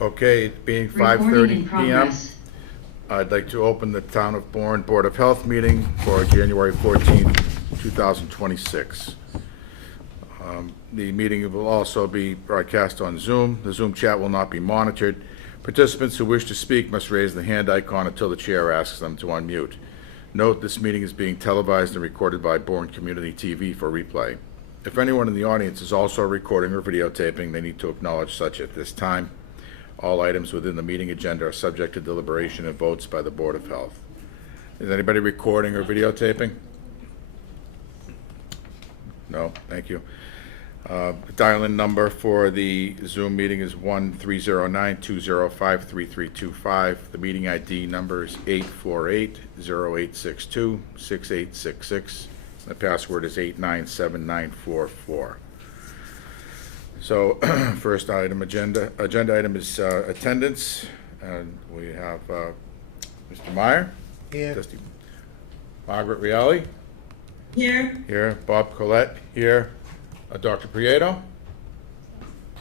Okay, it being Recording 5:30 in p.m., progress. I'd like to open the Town of Bourne Board of Health meeting for January 14th, 2026. The meeting will also be broadcast on Zoom. The Zoom chat will not be monitored. Participants who wish to speak must raise the hand icon until the chair asks them to unmute. Note, this meeting is being televised and recorded by Bourne Community TV for replay. If anyone in the audience is also recording or videotaping, they need to acknowledge such at this time. All items within the meeting agenda are subject to deliberation and votes by the Board of Health. Is anybody recording or videotaping? No, thank you. Dial-in number for the Zoom meeting is 1-309-205-3325. The meeting ID number is 848-0862-6866. The password is 897944. So, first item, agenda item is attendance, and we have Mr. Meyer. Here. Trustee Margaret Reale. Here. Here. Bob Collette. Here. Dr. Prieto.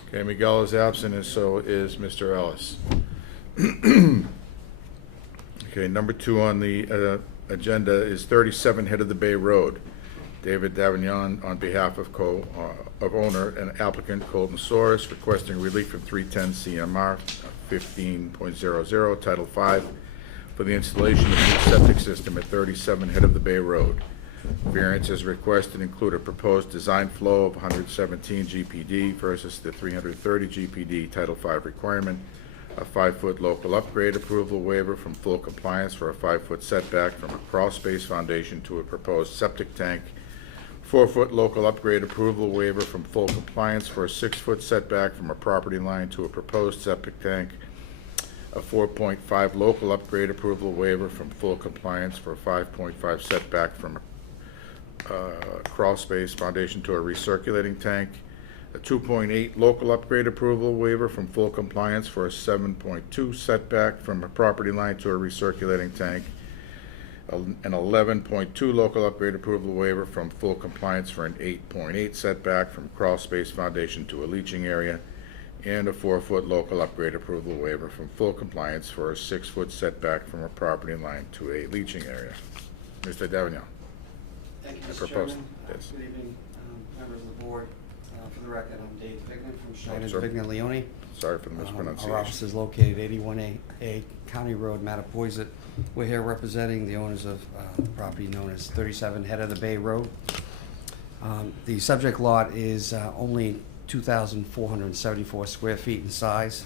Okay, Miguel is absent, and so is Mr. Ellis. Okay, number 2 on the agenda is 37 Head of the Bay Road. David Davignon, on behalf of owner and applicant Colton Soros, requesting relief from 310 CMR 15.00 Title 5 for the installation of a new septic system at 37 Head of the Bay Road. Variances requested include a proposed design flow of 117 GPD versus the 330 GPD Title 5 requirement, a 5-foot local upgrade approval waiver from full compliance for a 5-foot setback from a crawl space foundation to a proposed septic tank, 4-foot local upgrade approval waiver from full compliance for a 6-foot setback from a property line to a proposed septic tank, a 4.5 local upgrade approval waiver from full compliance for a 5.5 setback from a crawl space foundation to a recirculating tank, a 2.8 local upgrade approval waiver from full compliance for a 7.2 setback from a property line to a recirculating tank, an 11.2 local upgrade approval waiver from full compliance for an 8.8 setback from crawl space foundation to a leaching area, and a 4-foot local upgrade approval waiver from full compliance for a 6-foot setback from a property line to a leaching area. Mr. Davignon. Thank you, I Mr. propose. Chairman. Yes. Good evening, members of the board. For the record, I'm Dave Vignan from Oh, Schneider sir. Vignan Leone. Sorry for the Our mispronunciation. office is located 81A County Road, Mattapoisett. We're here representing the owners of the property known as 37 Head of the Bay Road. The subject lot is only 2,474 square feet in size.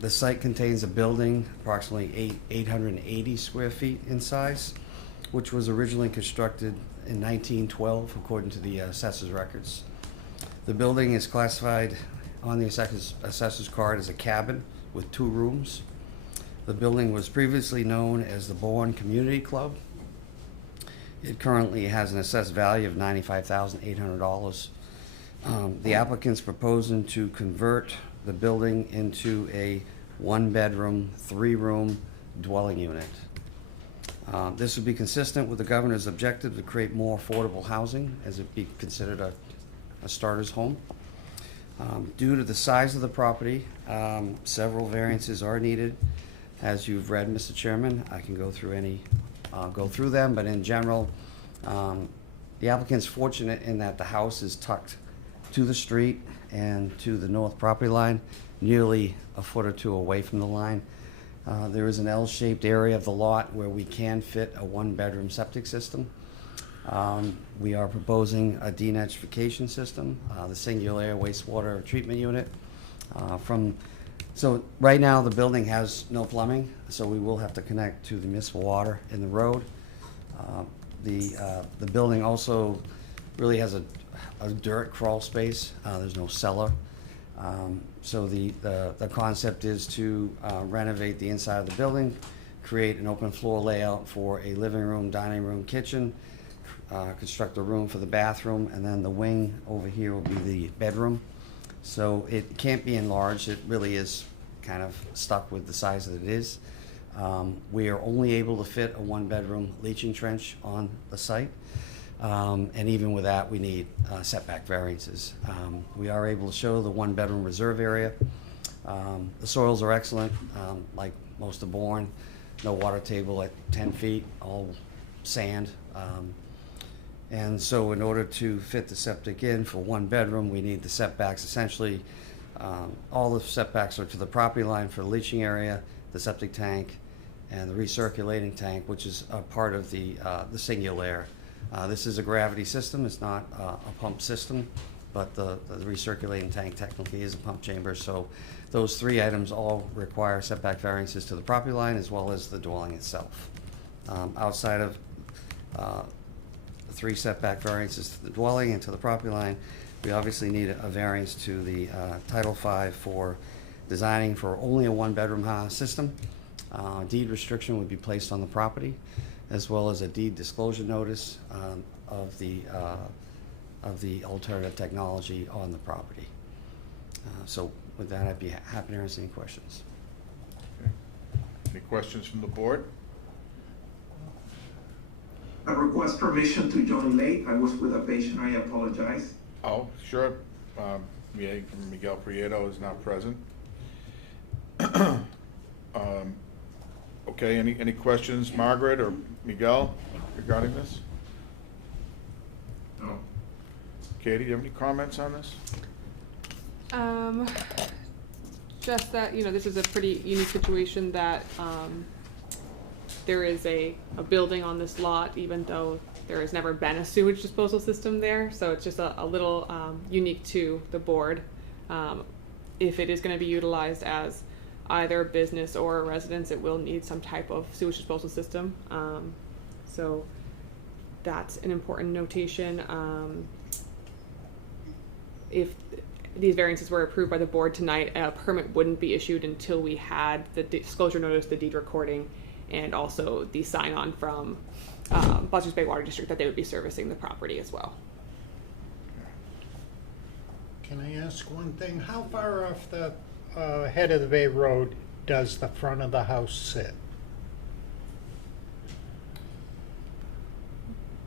The site contains a building approximately 880 square feet in size, which was originally constructed in 1912 according to the assessor's records. The building is classified on the assessor's card as a cabin with 2 rooms. The building was previously known as the Bourne Community Club. It currently has an assessed value of $95,800. The applicant's proposing to convert the building into a 1-bedroom, 3-room dwelling unit. This would be consistent with the governor's objective to create more affordable housing, as it be considered a starter's home. Due to the size of the property, several variances are needed. As you've read, Mr. Chairman, I can go through them, but in general, the applicant's fortunate in that the house is tucked to the street and to the north property line, nearly a foot or 2 away from the line. There is an L-shaped area of the lot where we can fit a 1-bedroom septic system. We are proposing a denitrification system, the singular wastewater treatment unit. So right now the building has no plumbing, so we will have to connect to the municipal water in the road. The building also really has a dirt crawl space. There's no cellar. So the concept is to renovate the inside of the building, create an open floor layout for a living room, dining room, kitchen, construct a room for the bathroom, and then the wing over here will be the bedroom. So it can't be enlarged. It really is kind of stuck with the size that it is. We are only able to fit a 1-bedroom leaching trench on the site. And even with that, we need setback variances. We are able to show the 1-bedroom reserve area. The soils are excellent, like most of Bourne. No water table at 10 feet, all sand. And so in order to fit the septic in for one bedroom, we need the setbacks. Essentially, all the setbacks are to the property line for the leaching area, the septic tank, and the recirculating tank, which is a part of the singular. This is a gravity system. It's not a pump system, but the recirculating tank technically is a pump chamber. So those three items all require setback variances to the property line as well as the dwelling itself. Outside of the three setback variances to the dwelling and to the property line, we obviously need a variance to the Title V for designing for only a one-bedroom system. Deed restriction would be placed on the property, as well as a deed disclosure notice of the alternative technology on the property. So with that, I'd be happy to answer any questions. Okay. Any questions from the board? I request permission to join late. I was with a patient. I apologize. Oh, sure. Miguel Prieto is not present. Okay, any questions, Margaret or Miguel, regarding this? No. Katie, do you have any comments on this? Just that, this is a pretty unique situation that, there is a building on this lot, even though there has never been a sewage disposal system there. So it's just a little unique to the board. If it is going to be utilized as either a business or a residence, it will need some type of sewage disposal system. So that's an important notation. If these variances were approved by the board tonight, a permit wouldn't be issued until we had the disclosure notice, the deed recording, and also the sign-on from Buzzards Bay Water District that they would be servicing the property as well. Can I ask one thing? How far off the head of the Bay Road does the front of the house sit?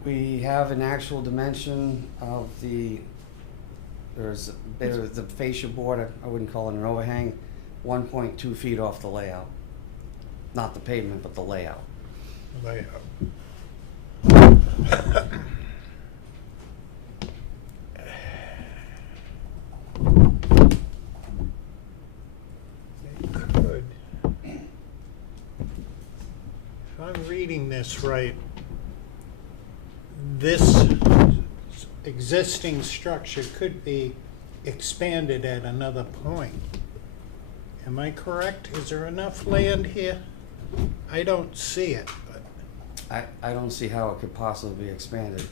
We have an actual dimension of there's the fascia board, I wouldn't call it an overhang, 1.2 feet off the layout. Not the pavement, but the layout. Layout. Good. If I'm reading this right, this existing structure could be expanded at another point. Am I correct? Is there enough land here? I don't see it, but I don't see how it could possibly be expanded.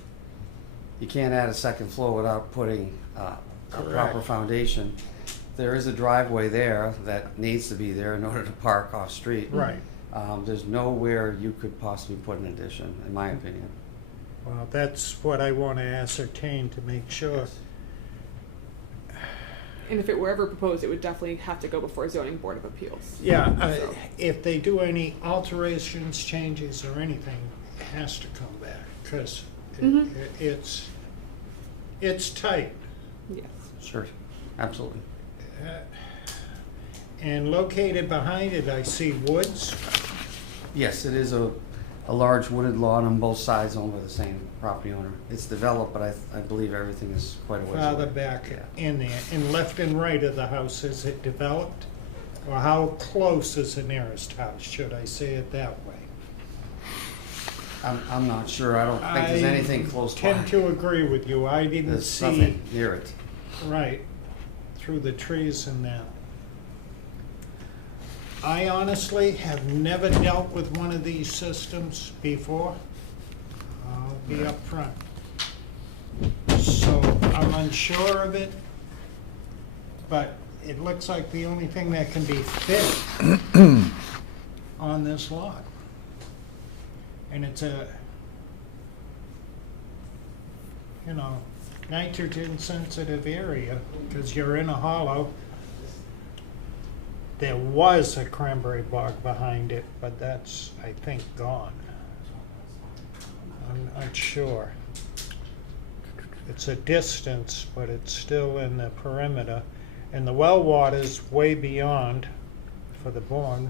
You can't add a second floor without putting a proper Correct. foundation. There is a driveway there that needs to be there in order to park off-street. right. There's nowhere you could possibly put an addition, in my opinion. Well, that's what I want to ascertain to make sure. And if it were ever proposed, it would definitely have to go before Zoning Board of Appeals. Yeah, So- if they do any alterations, changes, or anything, it has to come back, because Mhm. it's tight. Yes. Sure, absolutely. And located behind it, I see woods. Yes, it is a large wooded lawn on both sides owned by the same property owner. It's developed, but I believe everything is quite a ways Farther away. back Yeah. in there, and left and right of the house, is it developed? Or how close is the nearest house, should I say it that way? I'm not sure. I don't think there's anything close by. I tend to agree with you. I didn't There's see, nothing near it. right, through the trees and that. I honestly have never dealt with one of these systems before. I'll be upfront. So I'm unsure of it, but it looks like the only thing that can be fit on this lot. And it's a, nitrogen sensitive area, because you're in a hollow. There was a cranberry bog behind it, but that's, I think, gone. I'm not sure. It's a distance, but it's still in the perimeter. And the well water's way beyond for the Bourne,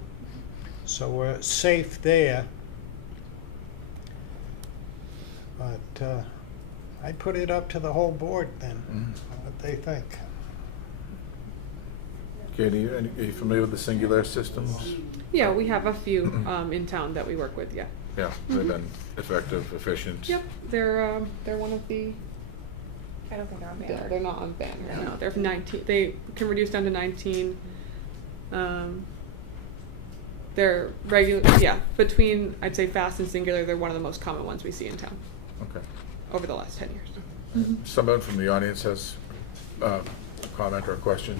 so we're safe there. But I'd put it up to the whole board then, what they think. Katie, are you familiar with the singular systems? Yeah, we have a few in town that we work with. Yeah. Yeah, they've been effective, efficient. Yep. They're one of the. I don't think they're on No, banner. they're not on banner. No, they're 19. They can reduce down to 19. They're regular. Yeah, between I'd say fast and singular, they're one of the most common ones we see in town Okay. over the last 10 years. Someone from the audience has a comment or a question?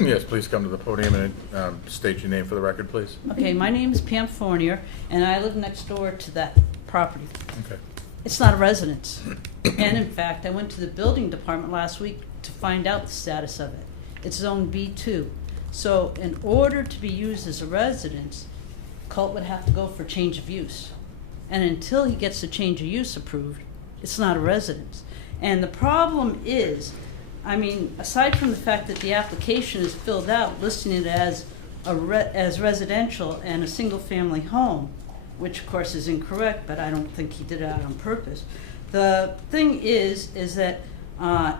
Yes, please come to the podium and state your name for the record, please. Okay, my name is Pam Fournier, and I live next door to that property. Okay. It's not a residence. And in fact, I went to the building department last week to find out the status of it. It's zone B2. So in order to be used as a residence, Colt would have to go for change of use. And until he gets the change of use approved, it's not a residence. And the problem is, I mean, aside from the fact that the application is filled out listing it as as residential and a single-family home, which of course is incorrect, but I don't think he did it out on purpose. The thing is that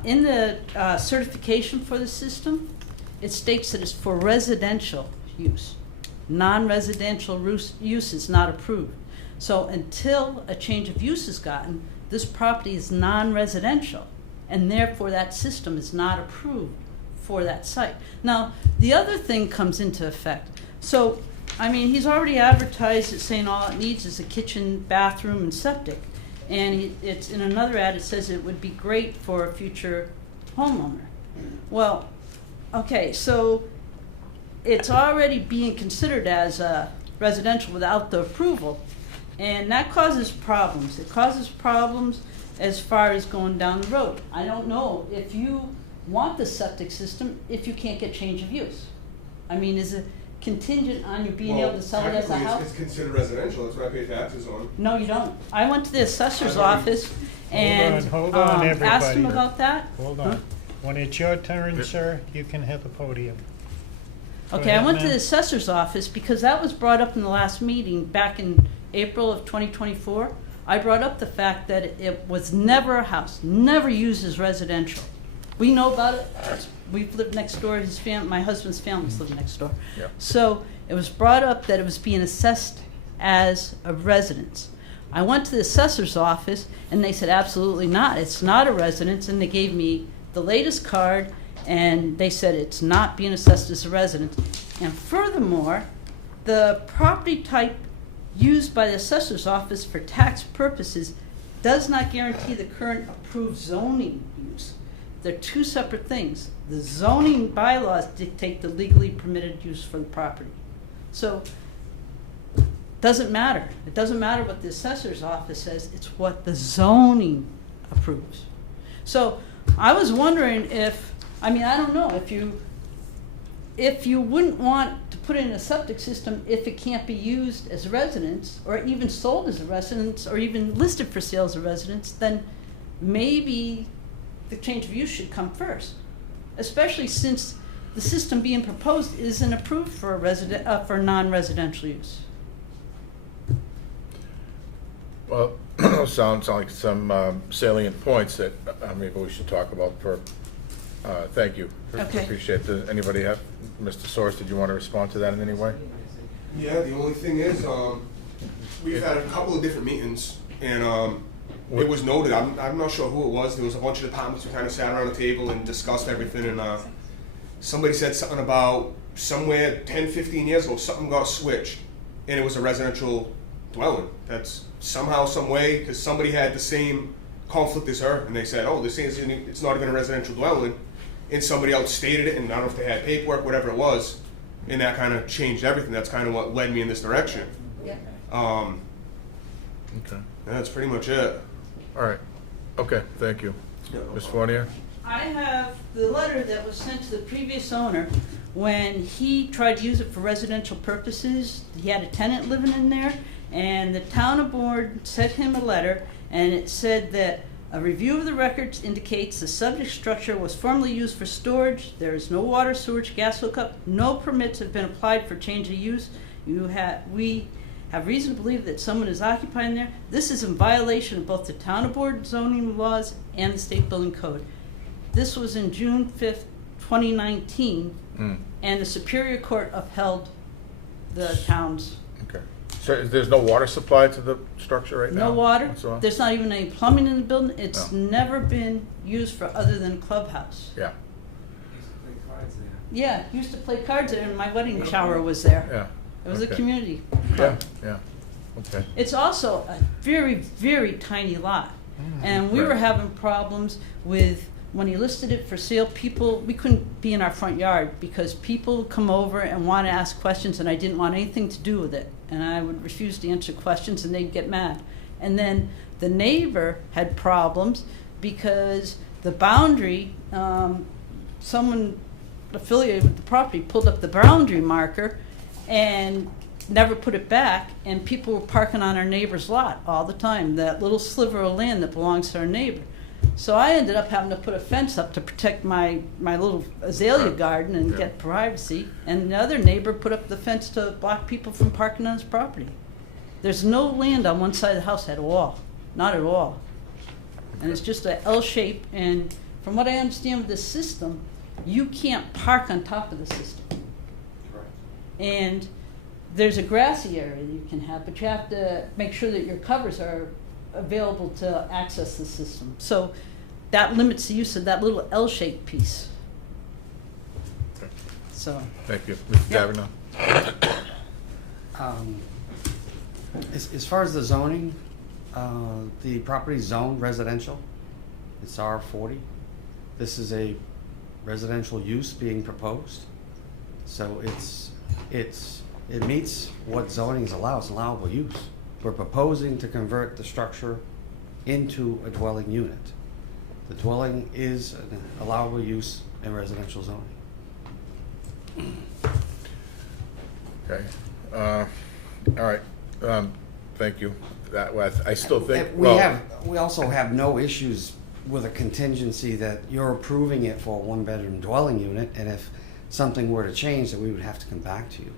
in the certification for the system, it states that it's for residential use. Non-residential use is not approved. So until a change of use is gotten, this property is non-residential, and therefore that system is not approved for that site. Now, the other thing comes into effect. So, I mean, he's already advertised it saying all it needs is a kitchen, bathroom, and septic. And it's in another ad, it says it would be great for a future homeowner. Well, okay, so it's already being considered as residential without the approval, and that causes problems. It causes problems as far as going down the road. I don't know if you want the septic system if you can't get change of use. I mean, is it contingent on you being able to sell it as a technically, house? it's considered residential, that's what I pay taxes on. No, you don't. I went to the assessor's I already- office and Hold on, asked him everybody. about that. Hold Huh? on. When it's your turn, sir, you can have the podium. Go Okay, I ahead, went to ma'am. the assessor's office because that was brought up in the last meeting back in April of 2024. I brought up the fact that it was never a house, never used as residential. We know about it. We've lived next door. My husband's family's lived next door. Yeah. So it was brought up that it was being assessed as a residence. I went to the assessor's office and they said absolutely not. It's not a residence, and they gave me the latest card and they said it's not being assessed as a residence. And furthermore, the property type used by the assessor's office for tax purposes does not guarantee the current approved zoning use. They're two separate things. The zoning bylaws dictate the legally permitted use for the property. So, doesn't matter. It doesn't matter what the assessor's office says, it's what the zoning approves. So, I was wondering if, I mean, I don't know, if you wouldn't want to put in a septic system if it can't be used as a residence, or even sold as a residence, or even listed for sale as a residence, then maybe the change of use should come first. Especially since the system being proposed isn't approved for for non-residential use. Well, sounds like some salient points that maybe we should talk about for, thank you. Okay. Appreciate the, anybody have, Mr. Source, did you want to respond to that in any way? Yeah, the only thing is, we've had a couple of different meetings, and it was noted, I'm not sure who it was, there was a bunch of departments who kind of sat around a table and discussed everything, and somebody said something about somewhere 10, 15 years ago, something got switched, and it was a residential dwelling. That's somehow, some way, because somebody had the same conflict as her, and they said, oh, this is, it's not even a residential dwelling, and somebody else stated it, and I don't know if they had paperwork, whatever it was, and that kind of changed everything. That's kind of what led me in this direction. Yeah. Okay. That's pretty much it. All right. Okay, thank you. Ms. Fournier? I have the letter that was sent to the previous owner when he tried to use it for residential purposes. He had a tenant living in there, and the town of Bourne sent him a letter, and it said that A review of the records indicates the subject structure was formerly used for storage. There is no water, sewage, gas hookup. No permits have been applied for change of use. We have reason to believe that someone is occupying there. This is in violation of both the town of Board zoning laws and the state building code. This was in June 5th, 2019, and the Superior Court upheld the town's. Okay. So there's no water supply to the structure right now? No water. whatsoever? There's not even any plumbing in the building. It's No. never been used for other than clubhouse. Yeah, Yeah, used to play cards there, and my wedding shower was there. yeah. It was a Okay. community Yeah, club. yeah, okay. It's also a very, very tiny lot. And we were Right. having problems with, when he listed it for sale, we couldn't be in our front yard because people would come over and want to ask questions, and I didn't want anything to do with it. And I would refuse to answer questions, and they'd get mad. And then the neighbor had problems because the boundary, someone affiliated with the property pulled up the boundary marker and never put it back, and people were parking on our neighbor's lot all the time, that little sliver of land that belongs to our neighbor. So I ended up having to put a fence up to protect my little azalea Right. garden and Yeah. get privacy, and the other neighbor put up the fence to block people from parking on his property. There's no land on one side of the house at all, not at all. And it's just a L shape, and from what I understand with this system, you can't park on top of the system. And there's a grassy area that you can have, but you have to make sure that your covers are available to access the system. So that limits the use of that little L-shaped piece. Okay. So, Thank you. Mr. Yep. Davignon? As far as the zoning, the property is zoned residential. It's R40. This is a residential use being proposed. So it meets what zoning allows, allowable use. We're proposing to convert the structure into a dwelling unit. The dwelling is an allowable use in residential zoning. Okay. All right. Thank you. I still think, We also have no issues with a contingency that you're approving it for a one-bedroom dwelling unit, and if something were to change, then we would have to come back to you.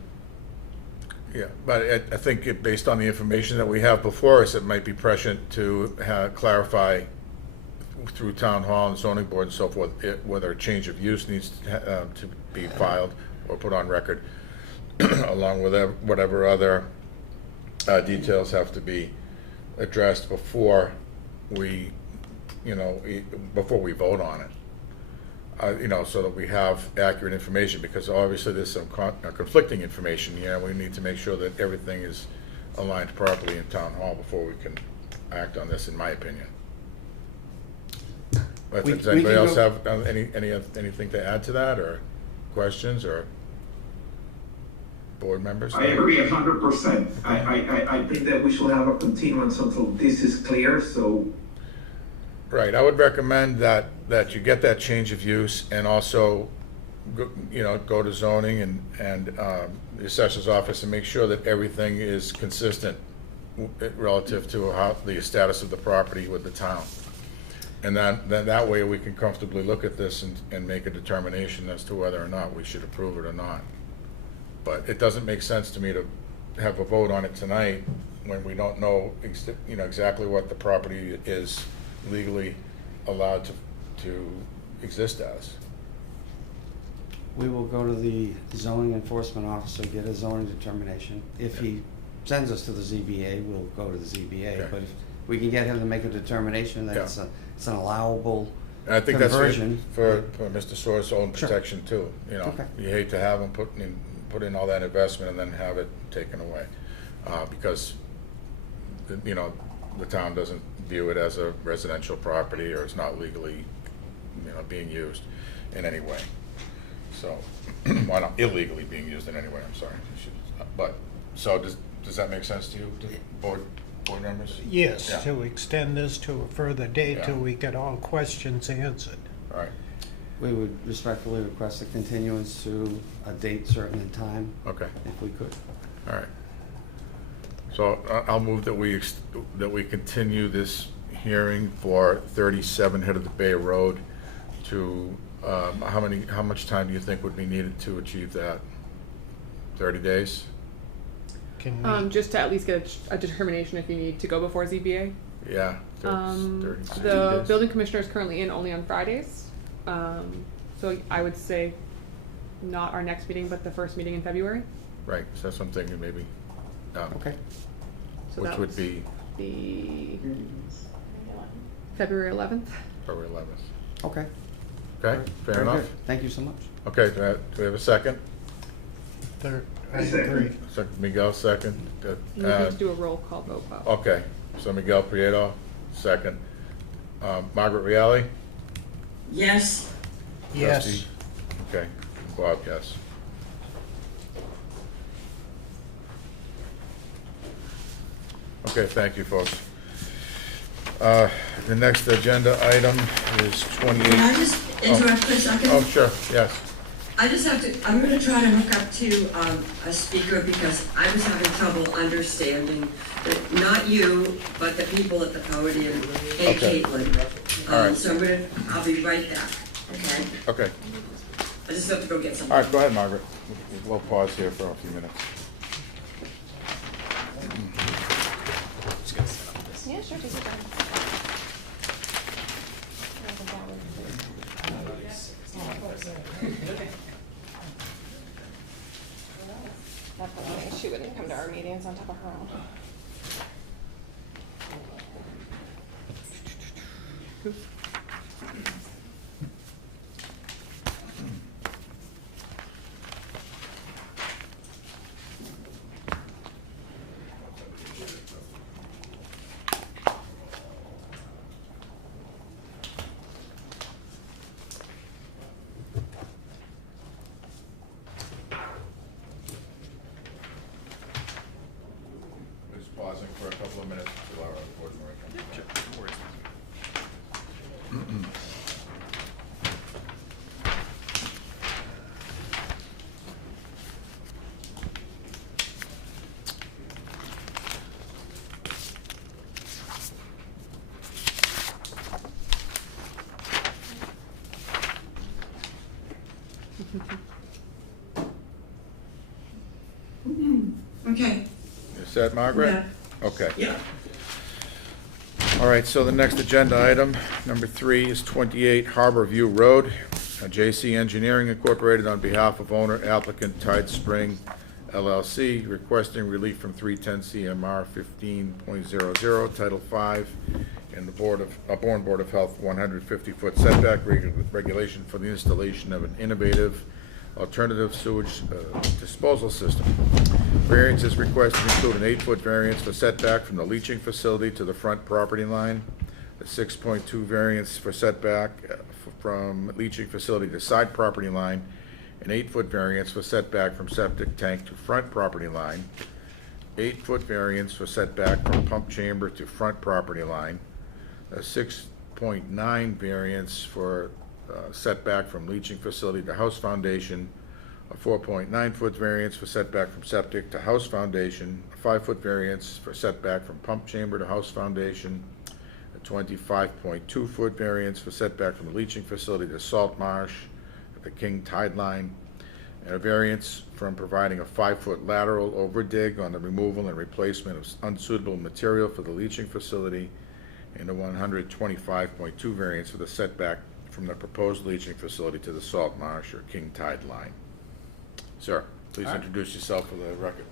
yeah, but I think based on the information that we have before us, it might be prescient to clarify through town hall and zoning board and so forth, whether a change of use needs to be filed or put on record, along with whatever other details have to be addressed before we vote on it. So that we have accurate information, because obviously there's some conflicting information here. We need to make sure that everything is aligned properly in town hall before we can act on this, in my opinion. But We does anybody can else go- have anything to add to that, or questions, or board members? I agree 100%. I think that we should have a continuance until this is clear, so Right, I would recommend that you get that change of use, and also, go to zoning and the assessor's office and make sure that everything is consistent relative to how the status of the property with the town. And then that way we can comfortably look at this and make a determination as to whether or not we should approve it or not. But it doesn't make sense to me to have a vote on it tonight when we don't know exactly what the property is legally allowed to exist as. We will go to the zoning enforcement officer, get a zoning determination. If he sends us to the ZBA, we'll go to the ZBA. Okay. But if we can get him to make a determination that Yeah. it's an allowable And I think that's conversion. for Mr. Soar's own Sure. protection too, Okay. You hate to have him put in all that investment and then have it taken away, because, the town doesn't view it as a residential property, or it's not legally, being used in any way. So, well, not illegally being used in any way, I'm sorry. But, so does that make sense to you, to board members? Yes, Yeah. to extend this to a further date till Yeah. we get all questions answered. All right, We would respectfully request a continuance to a date certain in time, okay, if we could. all right. So I'll move that we continue this hearing for 37 Head of the Bay Road to, how much time do you think would be needed to achieve that? 30 days? Can we, Just to at least get a determination if you need to go before ZBA. Yeah. 60 The days. building commissioner is currently in only on Fridays. So I would say not our next meeting, but the first meeting in February. Right, so that's what I'm thinking, maybe. Okay. So Which that would was be the February 11th. February 11th. Okay. Okay, fair Very enough? good. Thank you so much. Okay, do we have a second? third, I I second. agree. Second, Miguel, second. You need to do a roll call vote, Bob. Okay, so Miguel Prieto, second. Margaret Reale? Yes. Yes. Trustee? Okay, Bob, yes. Okay, thank you, folks. The next agenda item is 28. Can I just interrupt for a second? Oh, sure, yes. I just have to, I'm gonna try to hook up to a speaker because I was having trouble understanding that not you, but the people at the podium and Okay. Caitlin. All right. So I'll be right back, okay? Okay, I just have to go get something. all right, go ahead, Margaret. We'll pause here for a few minutes. Yeah, sure, take your time. Definitely, she wouldn't come to our meetings on top of her own. We're just pausing for a couple of minutes until our board member comes. Okay. You set, Margaret? Yeah. Okay. Yeah. All right, so the next agenda item, number 3, is 28 Harbor View Road. JC Engineering Incorporated, on behalf of owner applicant Tide Spring LLC, requesting relief from 310 CMR 15.00, Title 5, and the Bourne Board of Health 150-foot setback regulation for the installation of an innovative alternative sewage disposal system. Variances requested include an 8-foot variance for setback from the leaching facility to the front property line, a 6.2 variance for setback from leaching facility to side property line, an 8-foot variance for setback from septic tank to front property line, 8-foot variance for setback from pump chamber to front property line, a 6.9 variance for setback from leaching facility to house foundation, a 4.9-foot variance for setback from septic to house foundation, a 5-foot variance for setback from pump chamber to house foundation, a 25.2-foot variance for setback from the leaching facility to salt marsh at the King Tide Line, and a variance from providing a 5-foot lateral over dig on the removal and replacement of unsuitable material for the leaching facility, and a 125.2 variance for the setback from the proposed leaching facility to the salt marsh or King Tide Line. Sir, please All right. introduce yourself for the record.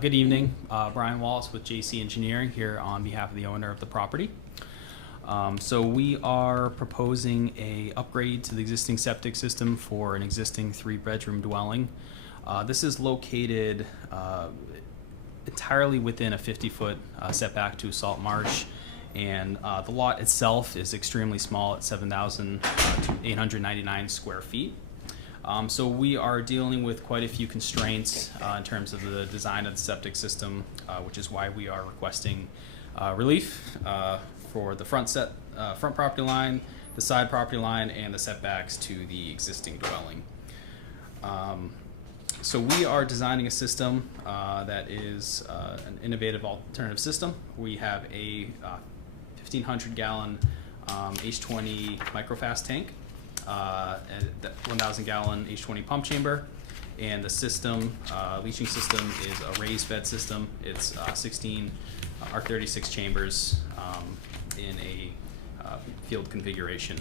Good evening, Brian Wallace with JC Engineering here on behalf of the owner of the property. So we are proposing a upgrade to the existing septic system for an existing 3-bedroom dwelling. This is located entirely within a 50-foot setback to salt marsh, and the lot itself is extremely small at 7,899 square feet. So we are dealing with quite a few constraints in terms of the design of the septic system, which is why we are requesting relief for the front property line, the side property line, and the setbacks to the existing dwelling. So we are designing a system that is an innovative alternative system. We have a 1,600 gallon H20 microfast tank, and the 1,000 gallon H20 pump chamber, and the system, leaching system, is a raised bed system. It's 16 R36 chambers in a field configuration.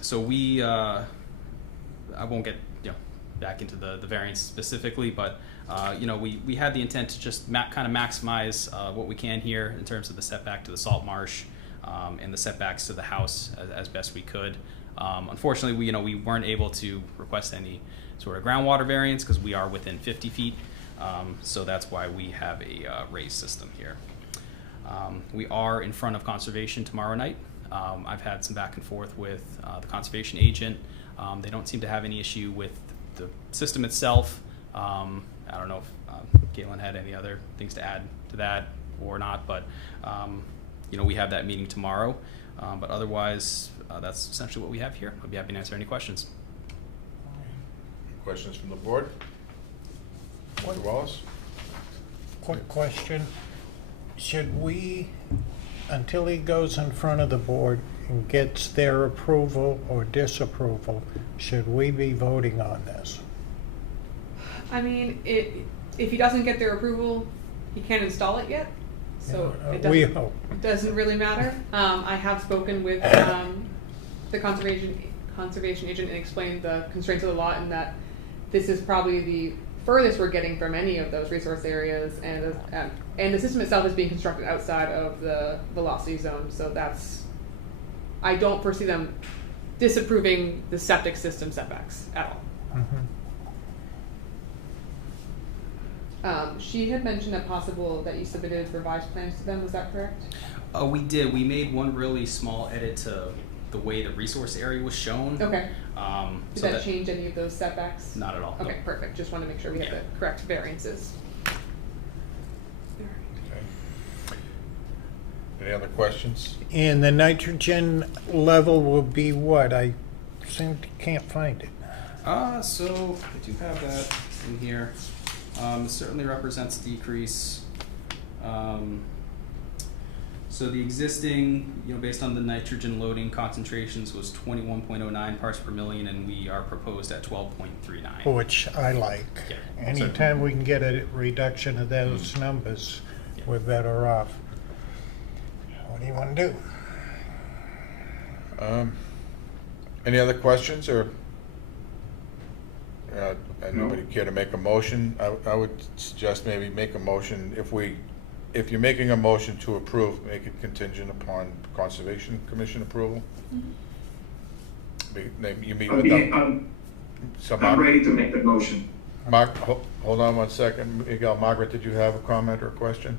So we, I won't get back into the variance specifically, but we had the intent to just kind of maximize what we can here in terms of the setback to the salt marsh and the setbacks to the house as best we could. Unfortunately, we weren't able to request any sort of groundwater variance because we are within 50 feet. So that's why we have a raised system here. We are in front of conservation tomorrow night. I've had some back and forth with the conservation agent. They don't seem to have any issue with the system itself. I don't know if Galen had any other things to add to that or not, but we have that meeting tomorrow. But otherwise, that's essentially what we have here. I'd be happy to answer any questions. Questions from the board? Mr. Wallace? Quick question. Should we, until he goes in front of the board and gets their approval or disapproval, should we be voting on this? I mean, if he doesn't get their approval, he can't install it yet. So We it hope. doesn't really matter. I have spoken with the conservation agent and explained the constraints of the lot, and that this is probably the furthest we're getting from any of those resource areas, and the system itself is being constructed outside of the velocity zone. So I don't foresee them disapproving the septic system setbacks at all. She had mentioned a possible that you submitted revised plans to them. Was that correct? We did. We made one really small edit to the way the resource area was shown. Okay. Did So that change any of those setbacks? Not at all. Okay, no. perfect. Just want to make sure we have the correct variances. Okay. Any other questions? And the nitrogen level will be what? I can't find it. So I do have that in here. It certainly represents a decrease. So the existing, based on the nitrogen loading concentrations, was 21.09 parts per million, and we are proposed at 12.39. Which I like. Yeah. Anytime we can get a reduction of those numbers, we're better off. What do you want to do? Any other questions, or anybody care to make a motion? I would suggest maybe make a motion, if you're making a motion to approve, make it contingent upon Conservation Commission approval. You meet with them. I'm ready to make the motion. Hold on one second. Miguel, Margaret, did you have a comment or a question?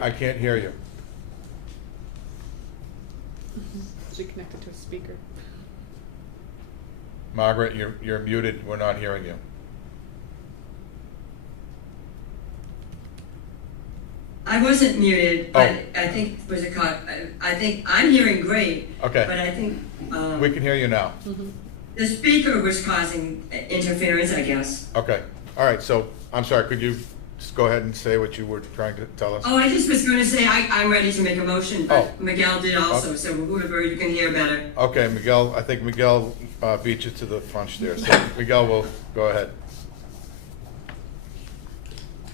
I can't hear you. She connected to a speaker. Margaret, you're muted. We're not hearing you. I wasn't muted, but I think it was I think I'm hearing great. Okay. But I think We can hear you now. the speaker was causing interference, I guess. Okay. All right. So I'm sorry. Could you just go ahead and say what you were trying to tell us? Oh, I just was going to say I'm ready to make a motion, but Oh. Miguel did also, Okay. so whoever you can hear better. Okay, Miguel. I think Miguel beat you to the punch there. So Miguel will go ahead.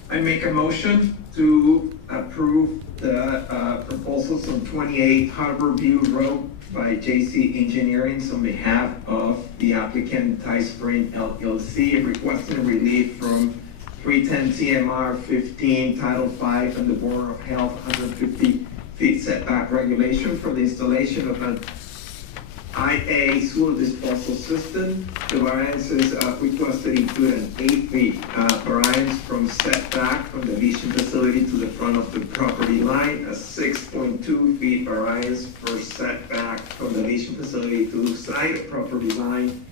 I make a motion to approve the proposals on 28 Harbor View Road by JC Engineering on behalf of the applicant Thai Spring LLC, requesting relief from 310 CMR 15 Title 5 and the Bourne of Health 150 feet setback regulation for the installation of an IA sewer disposal system. The variances requested include an 8 feet variance from setback from the leaching facility to the front of the property line, a 6.2 feet variance for setback from the leaching facility to the side of property line,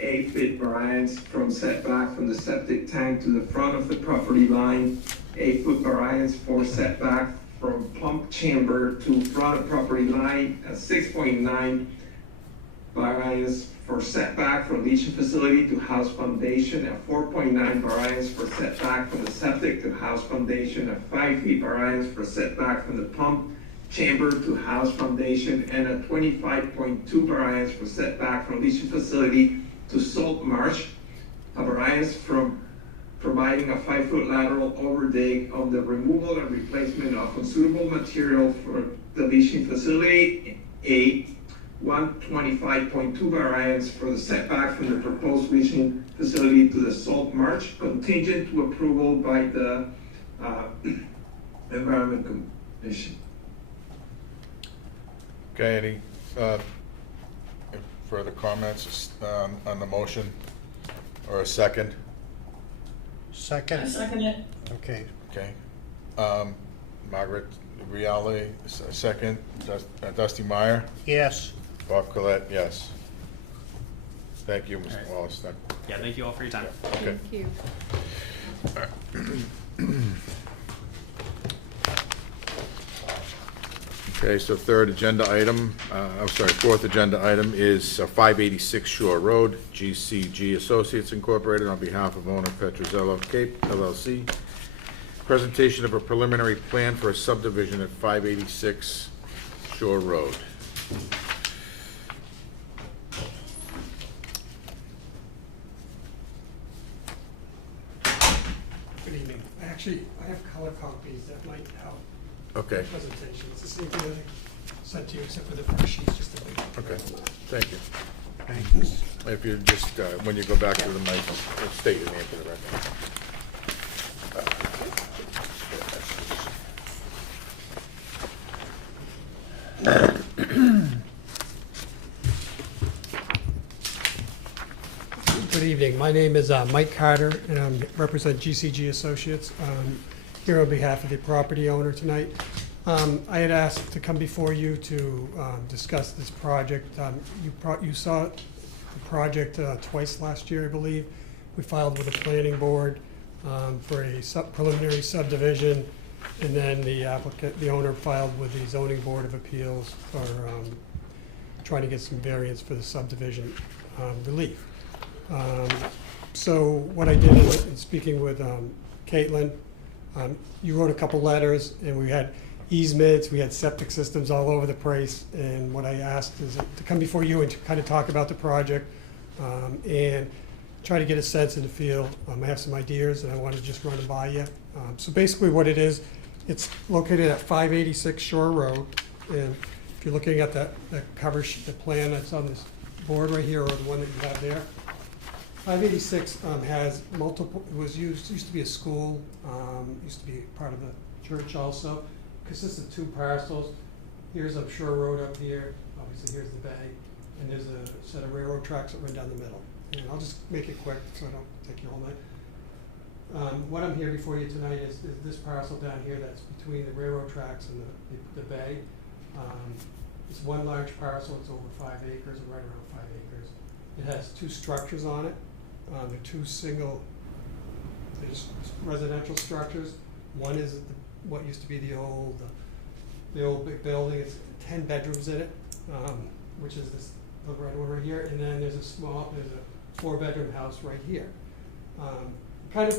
8 feet variance from setback from the septic tank to the front of the property line, 8 foot variance for setback from pump chamber to front of property line, a 6.9 variance variance for setback from leaching facility to house foundation, a 4.9 variance for setback from the septic to house foundation, a 5 feet variance for setback from the pump chamber to house foundation, and a 25.2 variance for setback from leaching facility to salt marsh, a variance from providing a 5-foot lateral overdig on the removal and replacement of unsuitable material for the leaching facility, a 125.2 variance for the setback from the proposed leaching facility to the salt marsh, contingent to approval by the Environment Commission. Okay, any further comments on the motion, or a second? Second? second it. Okay. Okay. Margaret Riale, second. Dusty Meyer? Yes. Bob Collette, yes. Thank you, Mr. All right. Wallace. Yeah, thank you all for your time. Okay. Thank you. Okay, so fourth agenda item is 586 Shore Road, GCG Associates Incorporated, on behalf of owner Petrozello Cape LLC. Presentation of a preliminary plan for a subdivision at 586 Shore Road. Good evening. Actually, I have color copies that might help Okay, the presentation. It's the same thing that I sent to you, except for the first sheet's just a bit. okay, thank you. Thanks. If you just, when you go back to the mic, state your name for the record. Good evening. My name is Mike Carter, and I represent GCG Associates. Here on behalf of the property owner tonight. I had asked to come before you to discuss this project. You saw the project twice last year, I believe. We filed with the planning board for a preliminary subdivision, and then the owner filed with the zoning board of appeals for trying to get some variance for the subdivision relief. So what I did in speaking with Caitlin, you wrote a couple letters, and we had easements, we had septic systems all over the place, and what I asked is to come before you and to kind of talk about the project and try to get a sense and a feel. I have some ideas, and I want to just run them by you. So basically what it is, it's located at 586 Shore Road, and if you're looking at the cover sheet, the plan that's on this board right here, or the one that you have there, 586 has multiple, it was used to be a school, used to be part of the church also. Consists of two parcels. Here's a Shore Road up here, obviously here's the bay, and there's a set of railroad tracks that run down the middle. And I'll just make it quick so I don't take you all night. What I'm here before you tonight is this parcel down here that's between the railroad tracks and the bay. It's one large parcel, it's over 5 acres, or right around 5 acres. It has two structures on it. They're two single residential structures. One is what used to be the old big building. It's 10 bedrooms in it, which is this the red one right here. And then there's a 4-bedroom house right here. I'm going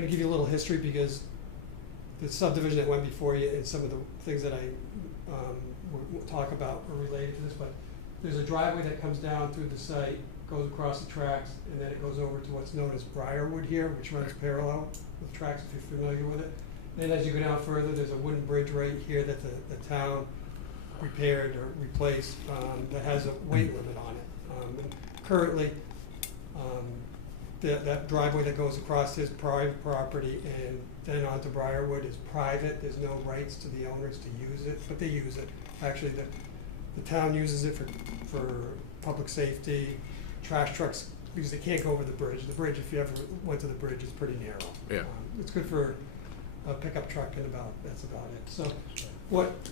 to give you a little history because the subdivision that went before you and some of the things that I will talk about are related to this. But there's a driveway that comes down through the site, goes across the tracks, and then it goes over to what's known as Briarwood here, which runs parallel with tracks, if you're familiar with it. And as you go down further, there's a wooden bridge right here that the town repaired or replaced that has a weight limit on it. And currently, that driveway that goes across is private property, and then onto Briarwood is private. There's no rights to the owners to use it, but they use it. Actually, the town uses it for public safety, trash trucks, because they can't go over the bridge. The bridge, if you ever went to the bridge, is pretty narrow. Yeah. It's good for a pickup truck, and that's about it. So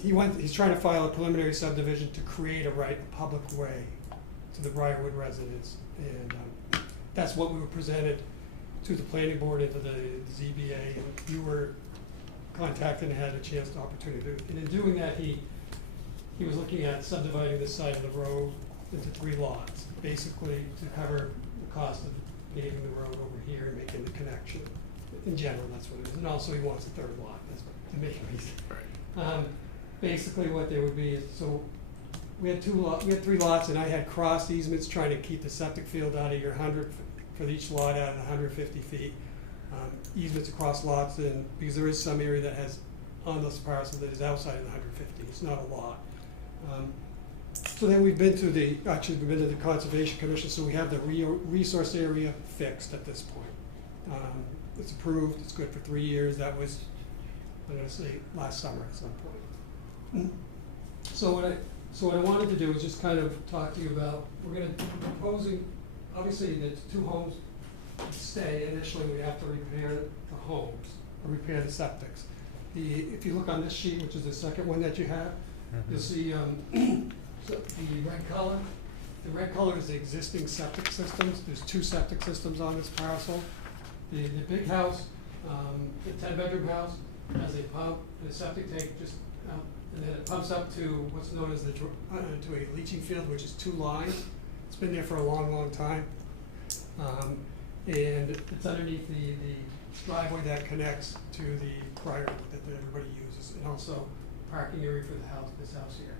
he's trying to file a preliminary subdivision to create a public way to the Briarwood residents, and that's what we were presented to the planning board and to the ZBA, and you were contacted and had a chance to opportunity to. And in doing that, he was looking at subdividing the side of the road into 3 lots, basically to cover the cost of paving the road over here and making the connection. In general, that's what it is. And also he wants a 3rd lot, that's the main reason. Basically what they would be is, so we had 3 lots, and I had cross easements trying to keep the septic field out of your 100, for each lot out of 150 feet. Easements across lots, and because there is some area that has, on this parcel, that is outside of the 150, it's not a lot. So then we've been to the Conservation Commission, so we have the resource area fixed at this point. It's approved, it's good for 3 years, that was, I'm gonna say, last summer at some point. So what I wanted to do is just kind of talk to you about, we're proposing, obviously, there's 2 homes stay. Initially, we have to repair the homes, or repair the septics. If you look on this sheet, which is the second one that you have, you'll see so the red color. The red color is the existing septic systems. There's 2 septic systems on this parcel. The big house, the 10-bedroom house, has a pump and a septic tank just out, and then it pumps up to what's known as to a leaching field, which is 2 lines. It's been there for a long, long time. And it's underneath the driveway that connects to the prior that everybody uses, and also parking area for the house, this house here.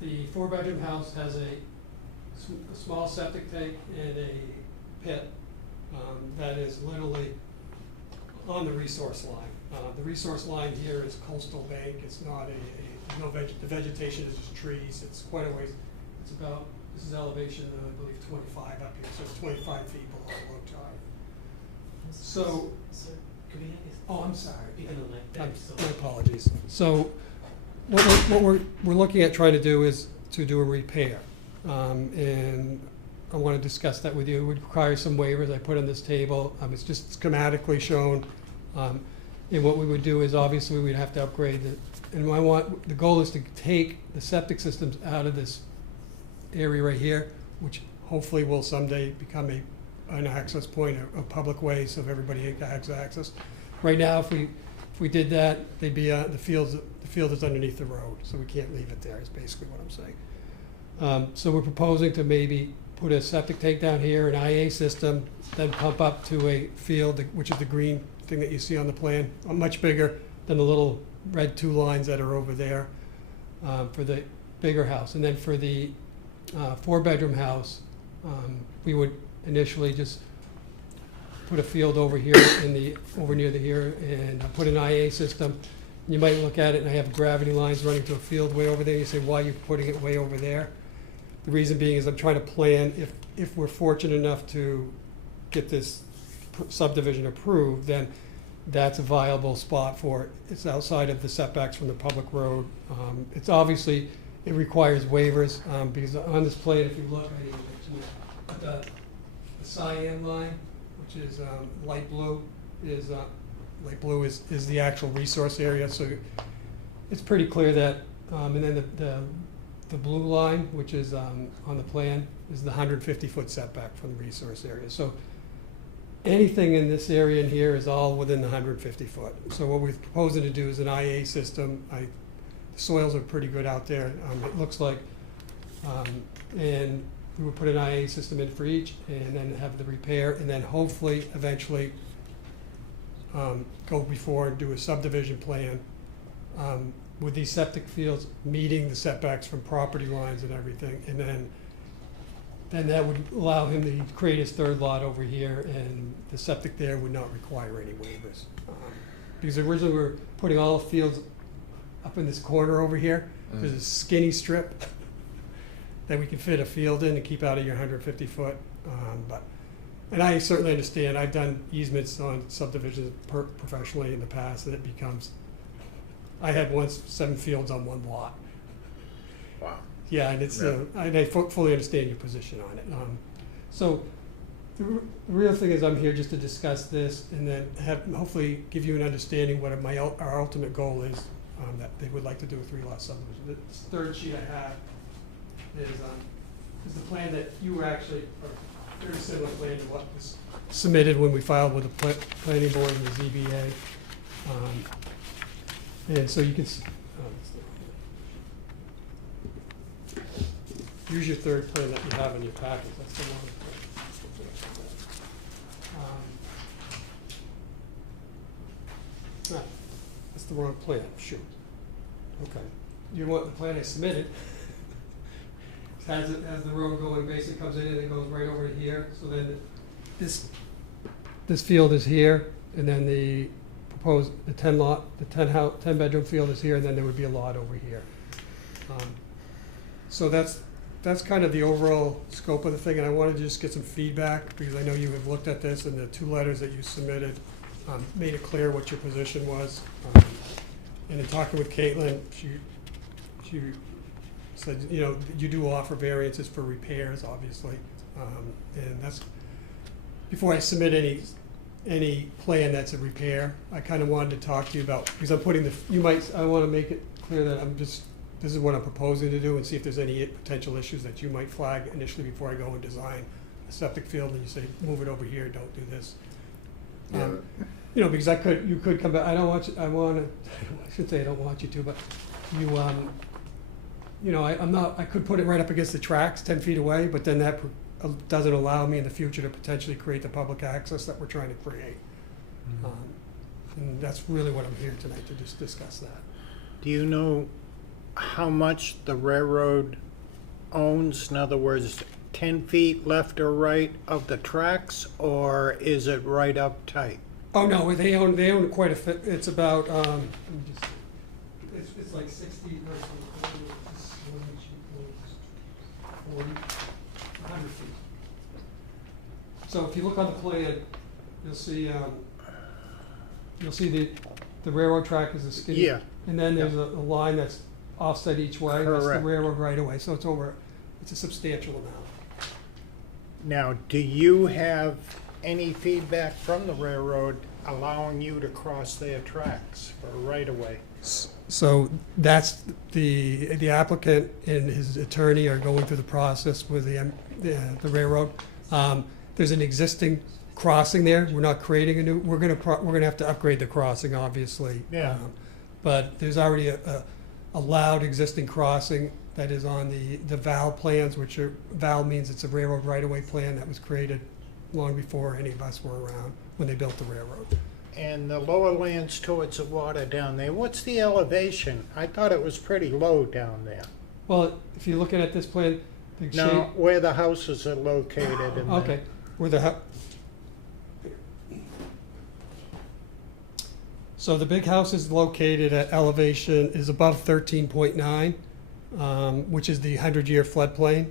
The 4-bedroom house has a small septic tank and a pit that is literally on the resource line. The resource line here is coastal bank. It's not the vegetation is just trees. It's quite a ways. It's about, this is elevation, I believe 25 up here, so it's 25 feet below low tide. So, oh, I'm sorry. My apologies. So, what we're looking at trying to do is to do a repair, and I want to discuss that with you. It would require some waivers I put on this table. It's just schematically shown, and what we would do is obviously we'd have to upgrade it. And the goal is to take the septic systems out of this area right here, which hopefully will someday become an access point, a public way, so everybody has access. Right now, if we did that, they'd be the field is underneath the road, so we can't leave it there. Is basically what I'm saying. So we're proposing to maybe put a septic tank down here, an IA system, then pump up to a field, which is the green thing that you see on the plan, much bigger than the little red 2 lines that are over there, for the bigger house. And then for the 4-bedroom house, we would initially just put a field over here over near here, and put an IA system. You might look at it and I have gravity lines running to a field way over there. You say, why are you putting it way over there? The reason being is I'm trying to plan, if we're fortunate enough to get this subdivision approved, then that's a viable spot for it. It's outside of the setbacks from the public road. It's obviously, it requires waivers, because on this plan, if you look, at the cyan line, which is light blue, is the actual resource area. So it's pretty clear that, and then the blue line, which is on the plan, is the 150-foot setback from the resource area. So anything in this area in here is all within the 150 foot. So what we're proposing to do is an IA system. The soils are pretty good out there, it looks like, and we would put an IA system in for each, and then have the repair, and then hopefully eventually go before and do a subdivision plan with these septic fields meeting the setbacks from property lines and everything, and then that would allow him to create his 3rd lot over here, and the septic there would not require any waivers. Because originally we were putting all the fields up in this corner over here. There's a skinny strip that we can fit a field in and keep out of your 150 foot. And I certainly understand. I've done easements on subdivisions professionally in the past, and it becomes, I had once 7 fields on 1 lot. Wow. Yeah, and it's and I fully understand your position on it. So the real thing is I'm here just to discuss this, and then hopefully give you an understanding what our ultimate goal is, that they would like to do a 3-lot subdivision. The 3rd sheet I have is the plan that you were actually, or very similar plan to what was submitted when we filed with the planning board and the ZBA. And so you can use your third plan that you have in your packet, that's the one. Ah, that's the wrong plan, shoot. Okay, you want the plan I submitted. Has the road going, basically comes in and it goes right over to here, so then this field is here, and then the proposed, the 10 bedroom field is here, and then there would be a lot over here. So that's kind of the overall scope of the thing, and I wanted to just get some feedback, because I know you have looked at this, and the 2 letters that you submitted made it clear what your position was. And in talking with Caitlin, she said, you know, you do offer variances for repairs, obviously. And that's, before I submit any plan that's a repair, I kind of wanted to talk to you about, because I'm putting I want to make it clear that this is what I'm proposing to do, and see if there's any potential issues that you might flag initially before I go and design a septic field, and you say, move it over here, don't do this. Yeah. You know, because you could come back, I should say I don't want you to, but you know, I could put it right up against the tracks, 10 feet away, but then that doesn't allow me in the future to potentially create the public access that we're trying to create. And that's really what I'm here tonight, to just discuss that. Do you know how much the railroad owns? In other words, 10 feet left or right of the tracks, or is it right up tight? Oh, no, they own quite a bit. It's about, it's like 60 versus 40, 100 feet. So if you look on the plan, you'll see the railroad track is a skinny. Yeah. And then there's a line that's offset each way. That's the Correct. railroad right away. So it's a substantial amount. Now, do you have any feedback from the railroad allowing you to cross their tracks for right of way? So that's the applicant and his attorney are going through the process with the railroad. There's an existing crossing there. We're not creating a new. We're gonna have to upgrade the crossing, obviously. Yeah. But there's already a allowed existing crossing that is on the VAL plans, which are, VAL means it's a railroad right-of-way plan that was created long before any of us were around when they built the railroad. And the lower lands towards the water down there, what's the elevation? I thought it was pretty low down there. Well, if you're looking at this plan, the shape. Now, where the houses are located in Okay, where so the big house is located at elevation is above 13.9, which is the 100-year floodplain.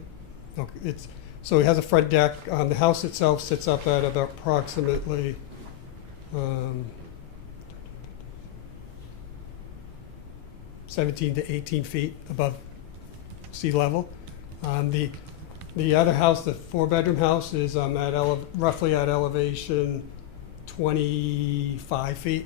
Okay, so it has a front deck. The house itself sits up at about approximately 17 to 18 feet above sea level. The other house, the 4-bedroom house, is roughly at elevation 25 feet.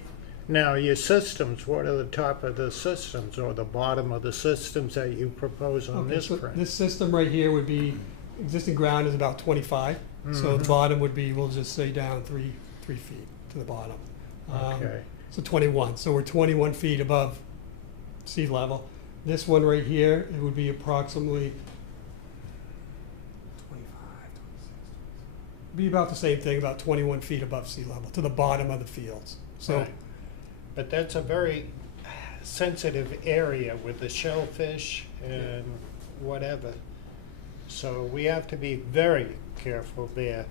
Now, your systems, what are the top of the systems or the bottom of the systems that you propose on Okay, this so print? this system right here would be, existing ground is about 25. So the bottom would be, we'll just say down 3 feet to the bottom. Okay. So 21. So we're 21 feet above sea level. This one right here, it would be approximately 25, 26, be about the same thing, about 21 feet above sea level to the bottom of the fields. So. Right. But that's a very sensitive area with the shellfish and whatever. So we have to be very careful there.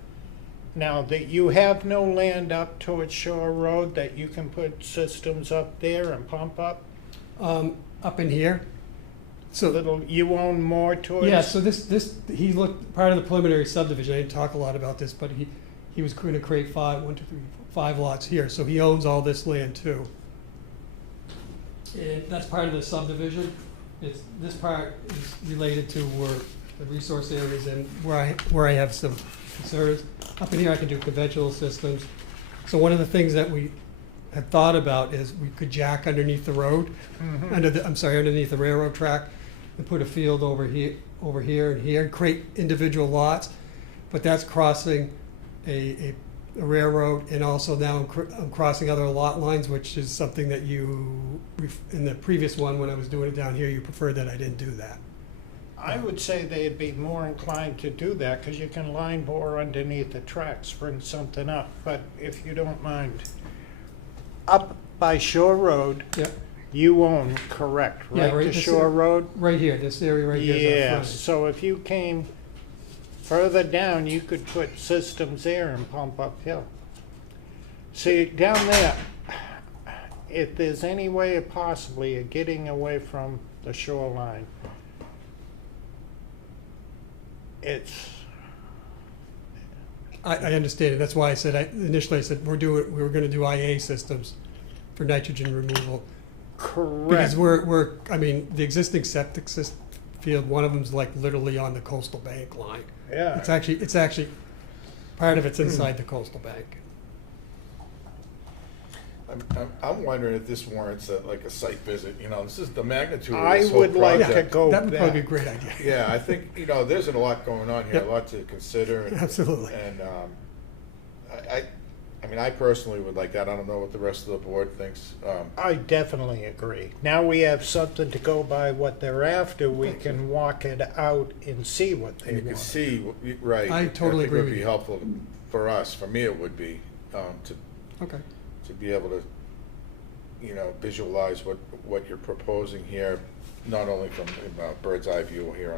Now, that you have no land up towards Shore Road that you can put systems up there and pump up? Up in here. So You own more towards? yeah, so this he looked part of the preliminary subdivision. I didn't talk a lot about this, but he was going to create 5 lots here. So he owns all this land too. And that's part of the subdivision. This part is related to where the resource areas and where I have some concerns. Up in here, I can do conventional systems. So one of the things that we had thought about is we could jack underneath the road, underneath the railroad track, and put a field over here, and here, and create individual lots. But that's crossing a railroad, and also now I'm crossing other lot lines, which is something that you, in the previous one, when I was doing it down here, you preferred that I didn't do that. I would say they'd be more inclined to do that, because you can line bore underneath the tracks, bring something up. But if you don't mind, up by Shore Road, Yeah, you own, correct, Yeah, right right, to this Shore Road? right here, this area right here is our Yeah, frontage. so if you came further down, you could put systems there and pump uphill. See, down there, if there's any way possibly of getting away from the shoreline, it's, I understand it, that's why I said, initially I said, we were gonna do IA systems for nitrogen removal. correct. Because I mean, the existing septic system field, one of them's like literally on the coastal bank line. Yeah. It's actually, part of it's inside the coastal bank. I'm wondering if this warrants like a site visit, this is the magnitude of I this whole would like project. to go That would probably be a back. great idea. Yeah, I think, there's a lot going on here, Yep. a lot to consider. Absolutely. And I mean, I personally would like that. I don't know what the rest of the board thinks. I definitely agree. Now we have something to go by what they're after, we can walk it out and see what they And you can want. see, right. I totally agree It with would be you. helpful for us, for me it would be, Okay. to be able to, visualize what you're proposing here, not only from a bird's eye view here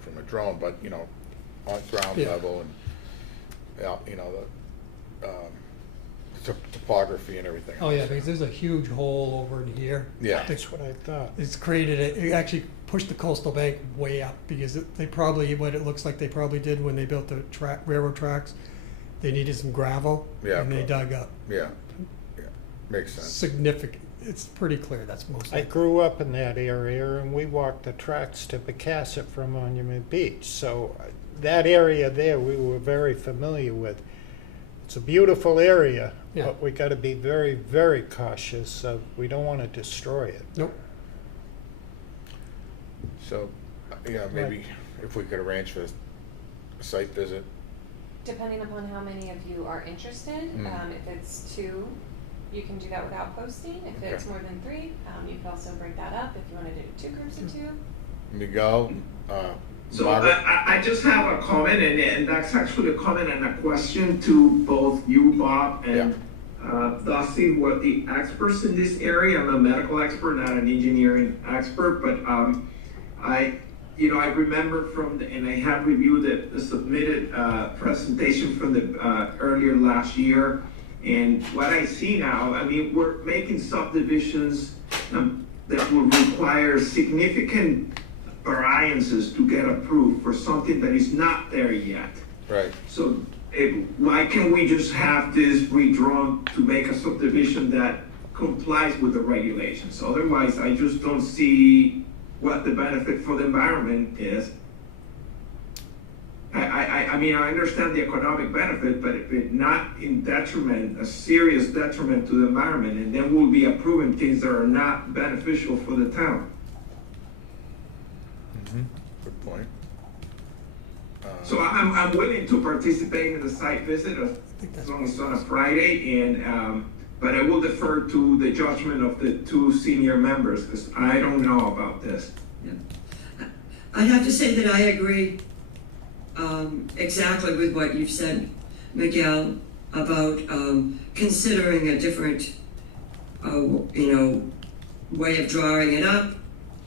from a drone, but, on ground Yeah. level and, the topography and everything. Oh, yeah, because there's a huge hole over in here. Yeah. That's what I thought. It's created, it actually pushed the coastal bank way up, because they probably, what it looks like they probably did when they built the railroad tracks, they needed some gravel, Yeah, and they probably. dug up. Yeah, makes sense. Significant, it's pretty clear that's most I likely. grew up in that area, and we walked the tracks to Pecasset from Monument Beach. So that area there, we were very familiar with. It's a beautiful area, Yeah. but we got to be very, very cautious. We don't want to destroy it. Nope, So, maybe if we could arrange for a site visit. Depending upon how many of you are interested, if it's 2, you can do that without posting. If it's Okay. more than 3, you can also break that up if you want to do 2 groups of 2. Miguel, So Margaret? I just have a comment, and that's actually a comment and a question to both you, Bob, and Dusty, were the experts in this area. I'm a medical expert, not an engineering expert, but I remember and I have reviewed the submitted presentation from the earlier last year, and what I see now, I mean, we're making subdivisions that will require significant variances to get approved for something that is not there yet. Right. So why can't we just have this redrawn to make a subdivision that complies with the regulations? Otherwise, I just don't see what the benefit for the environment is. I mean, I understand the economic benefit, but if it not in detriment, a serious detriment to the environment, and then we'll be approving things that are not beneficial for the town. Good point. So I'm willing to participate in the site visit as long as it's on a Friday, and but I will defer to the judgment of the 2 senior members, because I don't know about this. I'd have to say that I agree exactly with what you've said, Miguel, about considering a different, way of drawing it up,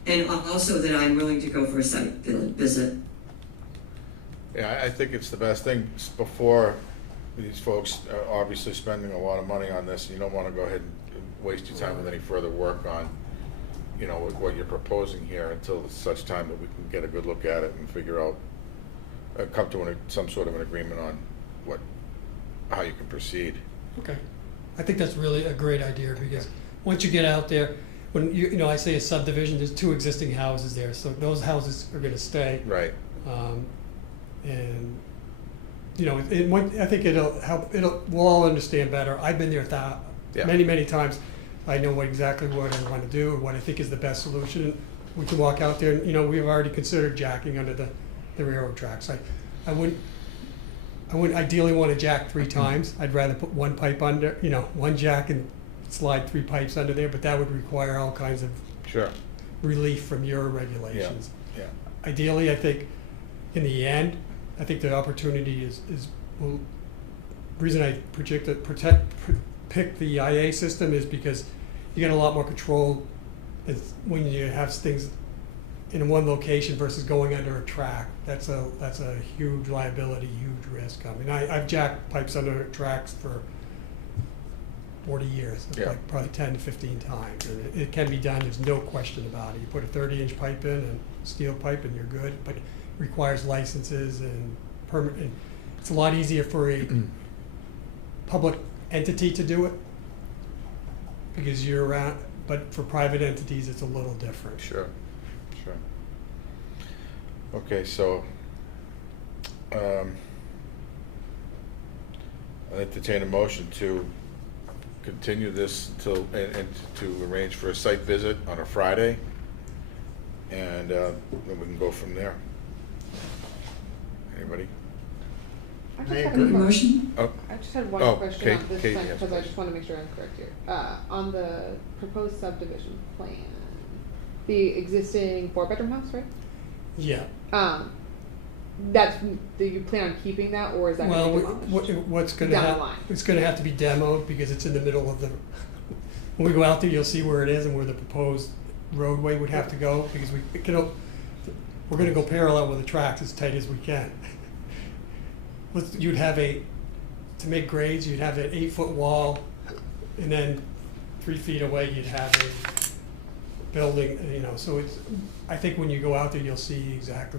and also that I'm willing to go for a site visit. Yeah, I think it's the best thing before these folks are obviously spending a lot of money on this. You don't want to go ahead and waste your time with any further work on, what you're proposing here until such time that we can get a good look at it and figure out, come to some sort of an agreement on how you can proceed. okay. I think that's really a great idea, because once you get out there, when I say a subdivision, there's 2 existing houses there, so those houses are gonna stay. Right. And, I think it'll help, we'll all understand better. I've been there Yeah. many, many times. I know exactly what I want to do, or what I think is the best solution. And we can walk out there, and, we've already considered jacking under the railroad tracks. I wouldn't ideally want to jack 3 times. I'd rather put 1 pipe under, 1 jack and slide 3 pipes under there, but that would require all kinds of Sure. relief from your regulations. Yeah. ideally, I think, in the end, I think the opportunity well, reason I pick the IA system is because you get a lot more control when you have things in one location versus going under a track. That's a huge liability, huge risk. I mean, I've jacked pipes under tracks for 40 years, Yeah. like probably 10 to 15 times. And it can be done, there's no question about it. You put a 30-inch pipe in and steel pipe and you're good, but it requires licenses and permit. And it's a lot easier for a public entity to do it because you're around, but for private entities, it's a little different. Sure. Okay, so, I entertain a motion to continue this until, and to arrange for a site visit on a Friday, and then we can go from there. Anybody? I I just had agree. a Motion? Oh, I just had one Oh, question Kate- on this Kate plan, has a because I question. just want to make sure I'm correct here. On the proposed subdivision plan, the existing 4-bedroom house, right? Yeah. Do you plan on keeping that, or is that Well, going to be demolished? what's going Down to the happen? line. It's going to have to be demoed because it's in the middle of the. When we go out there, you'll see where it is and where the proposed roadway would have to go because we're going to go parallel with the tracks as tight as we can. You'd have to make grades, you'd have an 8-foot wall, and then 3 feet away you'd have a building. So it's. I think when you go out there, you'll see exactly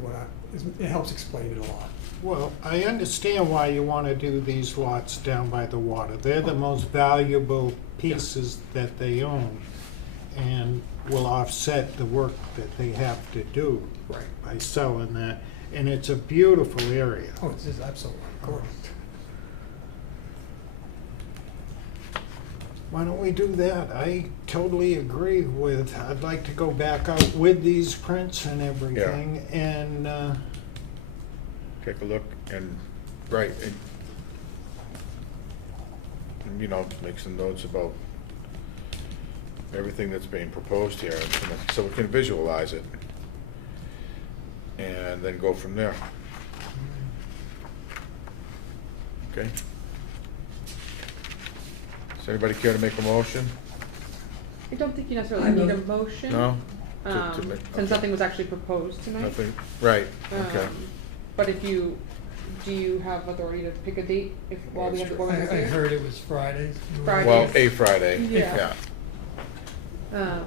it helps explain it a lot. Well, I understand why you want to do these lots down by the water. They're the most valuable pieces that they own and will offset the work that they have to do Right. by selling that. And it's a beautiful area. Oh, it's just absolutely gorgeous. Why don't we do that? I totally agree with, I'd like to go back out with these prints and everything and, take a look and, right, and, make some notes about everything that's being proposed here, so we can visualize it. And then go from there. Okay? Does anybody care to make a motion? I don't think you necessarily need a motion. No? Since okay. nothing was actually proposed tonight. Nothing, right, okay. But do you have authority to pick a date while we have the board I members here? heard it was Fridays. Friday. Well, a Friday, Yeah. yeah.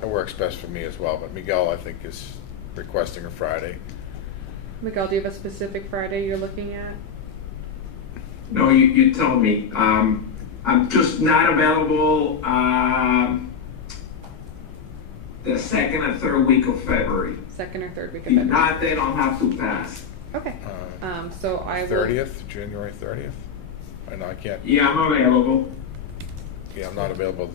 That works best for me as well, but Miguel, I think, is requesting a Friday. Miguel, do you have a specific Friday you're looking at? No, you tell me. I'm just not available, the second and third week of February. Second or third week of If February? not, then I'll have to pass. Okay. So I will. 30th, January 30th? I know, I can't, Yeah, I'm available. yeah, I'm not available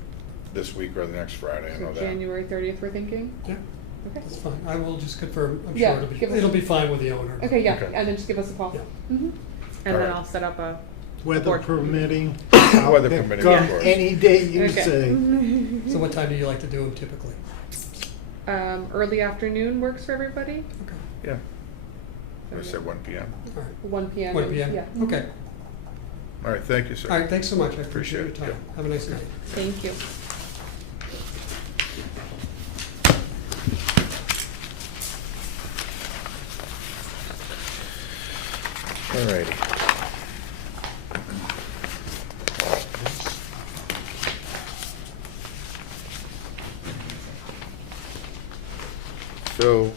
this week or the next Friday, I know So that. January 30th, we're thinking? Yeah, Okay. that's fine. I will just confirm. I'm Yeah, sure give us- it'll be fine with the owner. Okay, yeah, Okay. and then just give us a call. Yeah. Mm-hmm. And then Alright. I'll set up a. weather board. permitting. Weather permitting, Come of course. any day you Okay. say. So what time do you like to do them typically? Early afternoon works for everybody? Okay, Yeah. I said 1 PM. all right. 1 p.m. 1 p.m.? Yeah. Okay. All right, thank you, sir. All right, thanks so much. I Appreciate appreciate your it, time. Have a nice night. Thank you. All righty. So,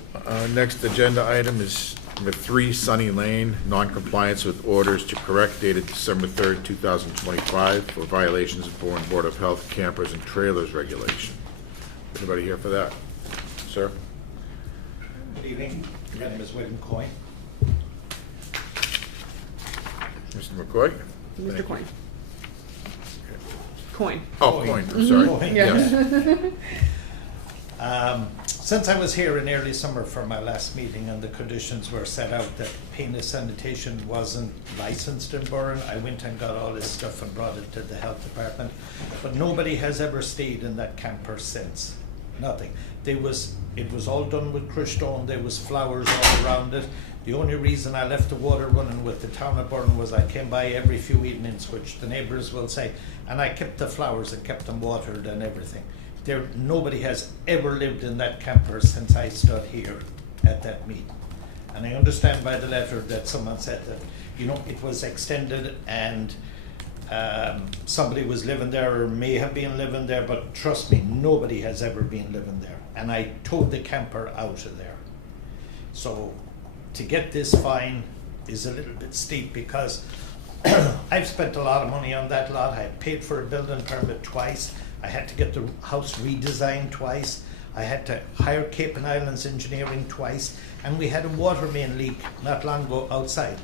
next agenda item is number 3, Sunny Lane, non-compliance with orders to correct dated December 3rd, 2025 for violations of Bourne Board of Health campers and trailers regulation. Anybody here for that? Sir? Good evening. My name is William Coyne. Mr. McCoy? Mr. Thank you. Coyne. Coyne. Oh, Coyne, I'm sorry. Coyne, Yes. Since I was here in early summer for my last meeting and the conditions were set out that penis sanitation wasn't licensed in Bourne, I went and got all this stuff and brought it to the health department. But nobody has ever stayed in that camper since. nothing. It was all done with crushed stone, there was flowers all around it. The only reason I left the water running with the town of Bourne was I came by every few evenings, which the neighbours will say, and I kept the flowers and kept them watered and everything. Nobody has ever lived in that camper since I stood here at that meeting. And I understand by the letter that someone said that, you know, it was extended and somebody was living there or may have been living there, but trust me, nobody has ever been living there. And I towed the camper out of there. So to get this fine is a little bit steep because I've spent a lot of money on that lot. I paid for a building permit twice. I had to get the house redesigned twice. I had to hire Cape and Islands Engineering twice. And we had a water main leak not long ago outside.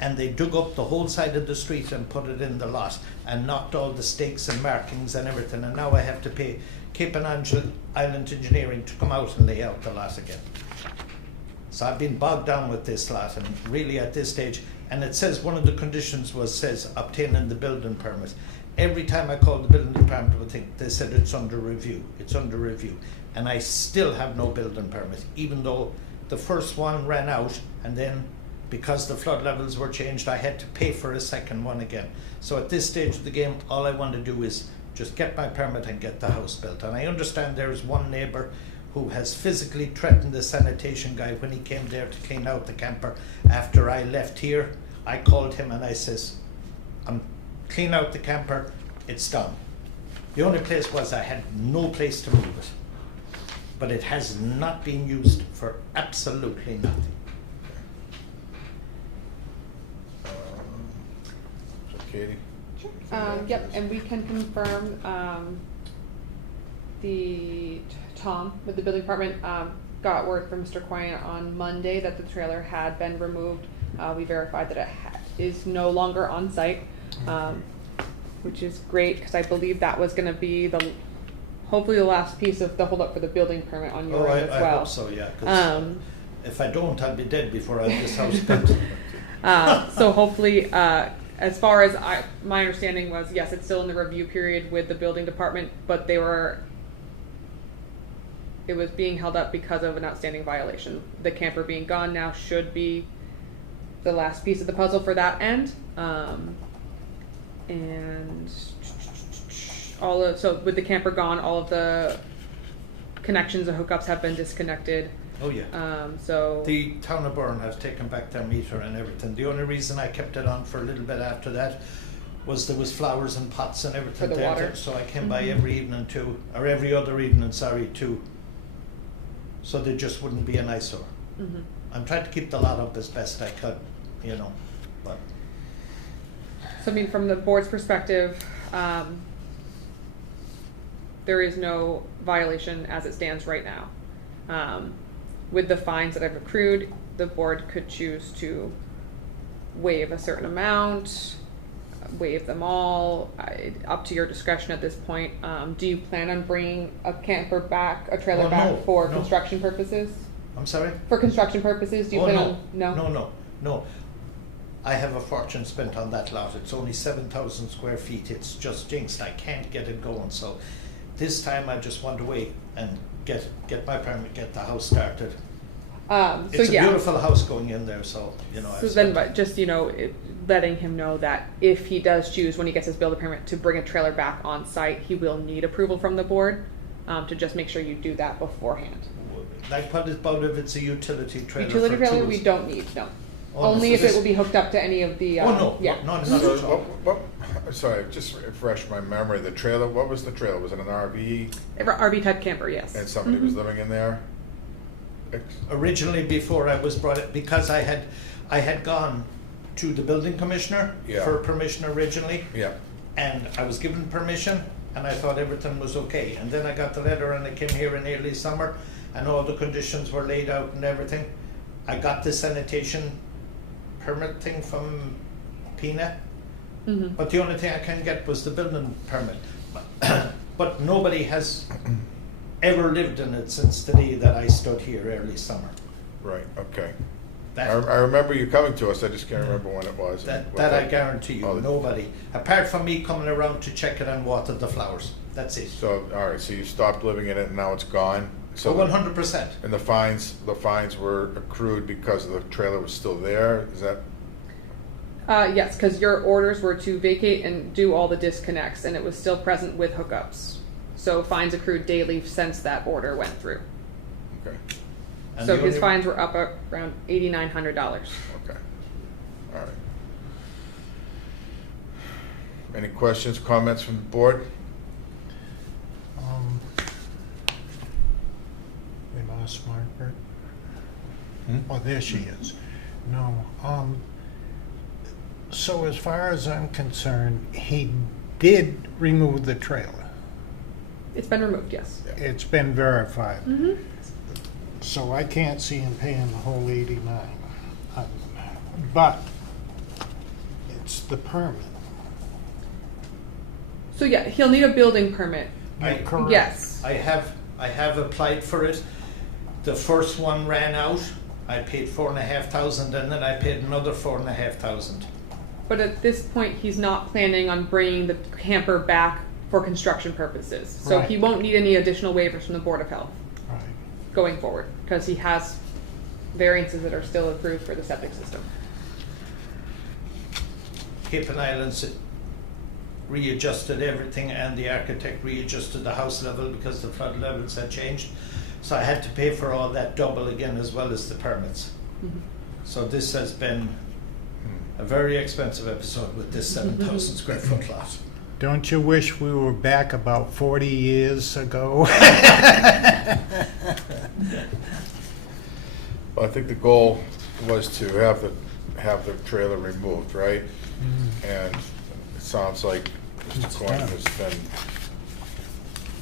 And they dug up the whole side of the street and put it in the lot and knocked all the stakes and markings and everything. And now I have to pay Cape and Island Engineering to come out and lay out the lot again. So I've been bogged down with this lot and really at this stage, and it says one of the conditions says obtaining the building permit. Every time I call the building department, they said it's under review, it's under review. And I still have no building permit, even though the first one ran out, and then because the flood levels were changed, I had to pay for a second one again. So at this stage of the game, all I want to do is just get my permit and get the house built. And I understand there's one neighbour who has physically threatened the sanitation guy when he came there to clean out the camper after I left here. I called him and I says, I'm clean out the camper, it's done. The only place was I had no place to move it. But it has not been used for absolutely nothing. So Katie? Yep, and we can confirm, Tom with the building department, got word from Mr. Quine on Monday that the trailer had been removed. We verified that it is no longer on site, which is great, because I believe that was gonna be hopefully the last piece of the holdup for the building permit on your end as well. I hope so, yeah, 'cause if I don't, I'll be dead before I have this house built. So hopefully, as far as my understanding was, yes, it's still in the review period with the building department, but it was being held up because of an outstanding violation. The camper being gone now should be the last piece of the puzzle for that end. And so with the camper gone, all of the connections and hookups have been disconnected. Oh yeah. So the town of Bourne has taken back their meter and everything. The only reason I kept it on for a little bit after that was there was flowers and pots and everything for the there. water. So I came by every evening or every other evening, so there just wouldn't be an eyesore. Mm-hmm. I'm trying to keep the lot up as best I could, you know, but. So I mean, from the board's perspective, there is no violation as it stands right now. With the fines that I've accrued, the board could choose to waive a certain amount, waive them all, up to your discretion at this point. Do you plan on bringing a trailer back for construction purposes? I'm sorry? For construction purposes, do you plan on? No. I have a fortune spent on that lot. It's only 7,000 square feet. It's just jinxed. I can't get it going. So this time I just want to wait and get my permit, get the house started. It's a beautiful house going in there, so, you know. So then, but just, you know, letting him know that if he does choose, when he gets his builder permit, to bring a trailer back on site, he will need approval from the board, to just make sure you do that beforehand. Like what about if it's a utility trailer? Utility for trailer, tools? we don't need, no. Oh, Only no, if so it will be hooked up to any of the, no, yeah. not So at all. sorry, just refresh my memory. The trailer, what was the trailer? Was it an RV RV type camper, yes. and somebody was living in there? Originally, before I was brought it, because I had gone to the building commissioner for permission originally. Yeah. And I was given permission, and I thought everything was okay. And then I got the letter, and I came here in early summer, and all the conditions were laid out and everything. I got the sanitation permit thing from PINA, but the only thing I can get was the building permit. But nobody has ever lived in it since the day that I stood here early summer. Right, okay. I That, remember you coming to us, I just can't remember when it was. and what that I guarantee Oh, you, nobody, apart from me coming around to check it and water the flowers, that's it. So, all right, so you stopped living in it and now it's gone? So So 100%. And the fines were accrued because the trailer was still there, is that? Yes, because your orders were to vacate and do all the disconnects, and it was still present with hookups. So fines accrued daily since that order went through. Okay, And So the his only- fines were up around $8,900. okay, all right. Any questions, comments from the board? We lost Margaret. Hmm? Oh, there she is. No, so as far as I'm concerned, he did remove the trailer. It's been removed, yes. It's been verified. Mm-hmm. So I can't see him paying the whole 89. But it's the permit. So yeah, he'll need a building permit. I- Correct. Yes. I have applied for it. The first one ran out. I paid $4,500, and then I paid another $4,500. But at this point, he's not planning on bringing the camper back for construction purposes. So Right. he won't need any additional waivers from the Board of Health Right. going forward, because he has variances that are still approved for the septic system. Cape and Islands readjusted everything, and the architect readjusted the house level because the flood levels had changed. So I had to pay for all that double again, as well as the permits. Mhm. So this has been a very expensive episode with this 7,000 square foot lot. Don't you wish we were back about 40 years ago? Well, I think the goal was to have the trailer removed, right? And it sounds like Mr. It's Coyne done. has been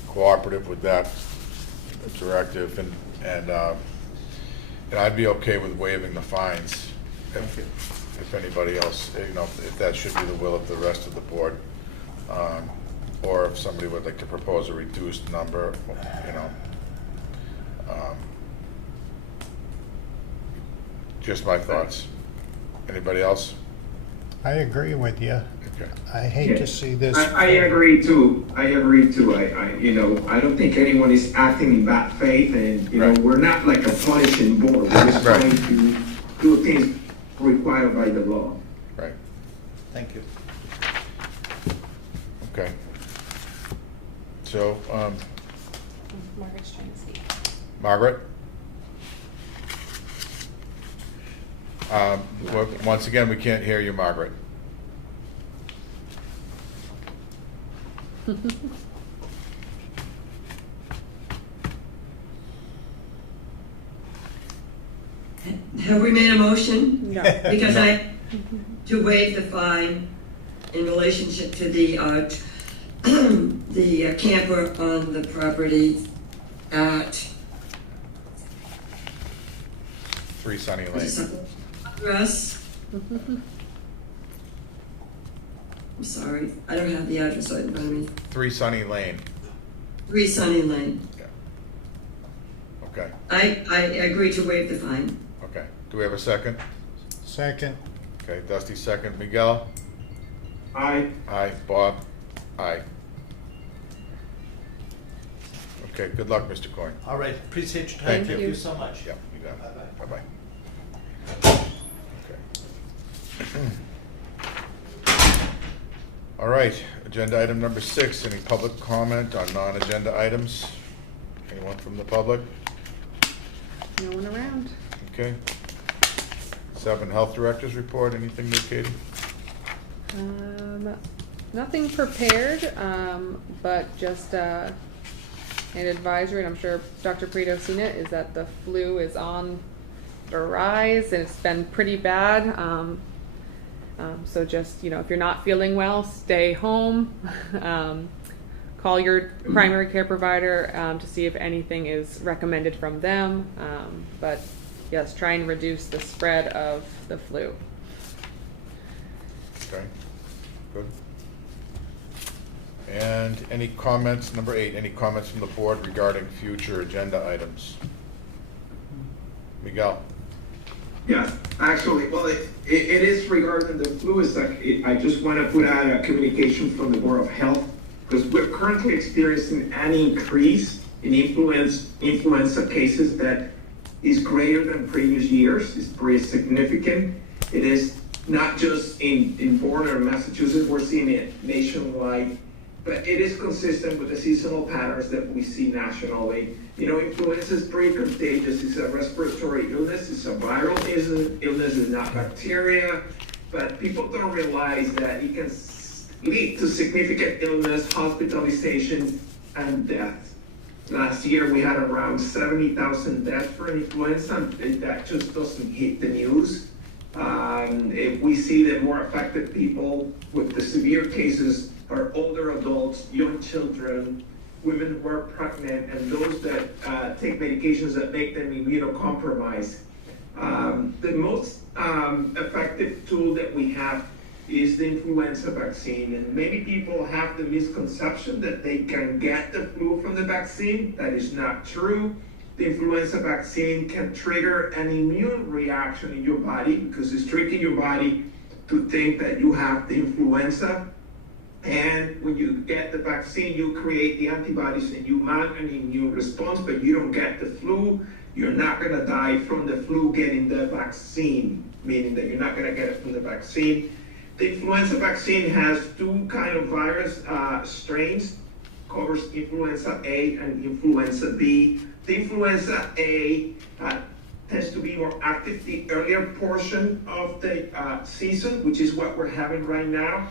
cooperative with that directive, and I'd be okay with waiving the fines if anybody else, if that should be the will of the rest of the board. Or if somebody would like to propose a reduced number, just my thoughts. Anybody else? I agree with you. Okay. I hate to see this. I agree too. I don't think anyone is acting in bad faith, and, Right. we're not like a punishing board. We're just Right. trying to do things required by the law. Right, Thank you. okay. So, Margaret's trying to speak. Margaret? Once again, we can't hear you, Margaret. Have we made a motion? No. Because to waive the fine in relationship to the, the camper on the property at 3 Sunny Lane. address. I'm sorry, I don't have the address right in front of me. 3 Sunny Lane, 3 Sunny Lane. okay, I agree to waive the fine. okay. Do we have a second? Second. Okay, Dusty second. Miguel? Aye. Aye. Bob? Aye. Okay, good luck, Mr. Coyne. All right, appreciate your time. Thank Thank you. you so much. Yep, you got it. Bye-bye. Bye-bye. Okay. All right, agenda item number 6, any public comment on non-agenda items? Anyone from the public? No one around. Okay. 7, health director's report, anything new, Katie? Nothing prepared, but just an advisory, and I'm sure Dr. Prito's seen it, is that the flu is on the rise, and it's been pretty bad. So just, if you're not feeling well, stay home. Call your primary care provider to see if anything is recommended from them. But yes, try and reduce the spread of the flu. Okay, good. And any comments, number 8, any comments from the board regarding future agenda items? Miguel? Yes, Actually, well, it is regarding the flu. I just want to put out a communication from the Board of Health, because we're currently experiencing an increase in influenza cases that is greater than previous years. It's pretty significant. It is not just in Bourne or Massachusetts, we're seeing it nationwide, but it is consistent with the seasonal patterns that we see nationally. You know, influenza is pretty contagious. It's a respiratory illness. It's a viral illness. It's not bacteria, but people don't realize that it can lead to significant illness, hospitalization, and death. Last year, we had around 70,000 deaths for influenza. That just doesn't hit the news. We see that more affected people with the severe cases are older adults, young children, women who are pregnant, and those that take medications that make them immunocompromised. The most effective tool that we have is the influenza vaccine, and many people have the misconception that they can get the flu from the vaccine. That is not true. The influenza vaccine can trigger an immune reaction in your body because it's tricking your body to think that you have the influenza. And when you get the vaccine, you create the antibodies and you mount an immune response, but you don't get the flu. You're not going to die from the flu getting the vaccine, meaning that you're not going to get it from the vaccine. The influenza vaccine has two kind of virus strains, covers influenza A and influenza B. The influenza A tends to be more active the earlier portion of the season, which is what we're having right now.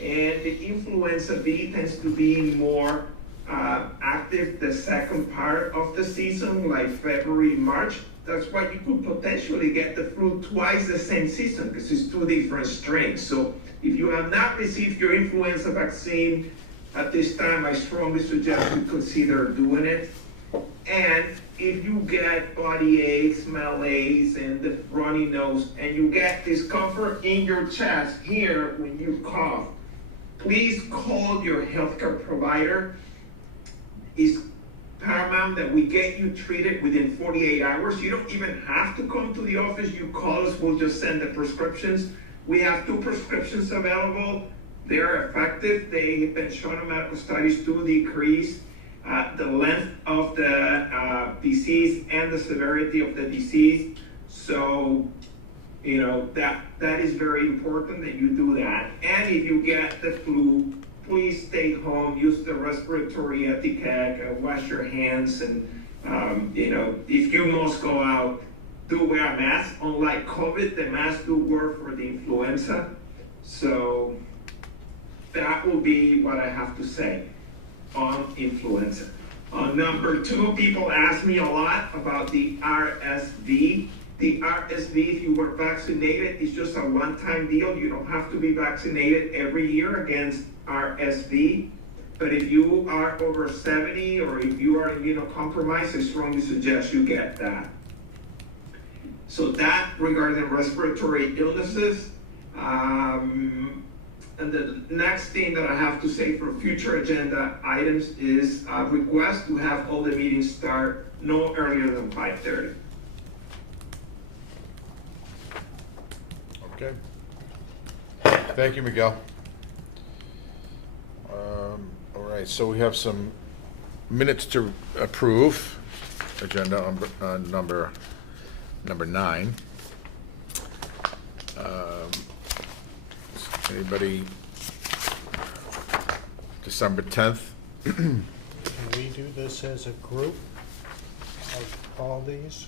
And the influenza B tends to be more active the second part of the season, like February, March. That's why you could potentially get the flu twice the same season, because it's two different strains. So if you have not received your influenza vaccine at this time, I strongly suggest you consider doing it. And if you get body aches, malaise, and the runny nose, and you get discomfort in your chest here when you cough, please call your healthcare provider. It's paramount that we get you treated within 48 hours. You don't even have to come to the office. You call us, we'll just send the prescriptions. We have 2 prescriptions available. They're effective. They've been shown in medical studies to decrease the length of the disease and the severity of the disease. So, you know, that is very important that you do that. And if you get the flu, please stay home, use the respiratory etiquette, wash your hands, and, you know, if you must go out, do wear a mask. Unlike COVID, the masks do work for the influenza. So that will be what I have to say on influenza. Number 2, people ask me a lot about the RSV. The RSV, if you were vaccinated, is just a one-time deal. You don't have to be vaccinated every year against RSV. But if you are over 70 or if you are immunocompromised, I strongly suggest you get that. So that regarding respiratory illnesses. And the next thing that I have to say for future agenda items is a request to have all the meetings start no earlier than 5:30. Okay. Thank you, Miguel. All right, so we have some minutes to approve. Agenda number 9. Anybody? December 10th. Can we do this as a group of all these?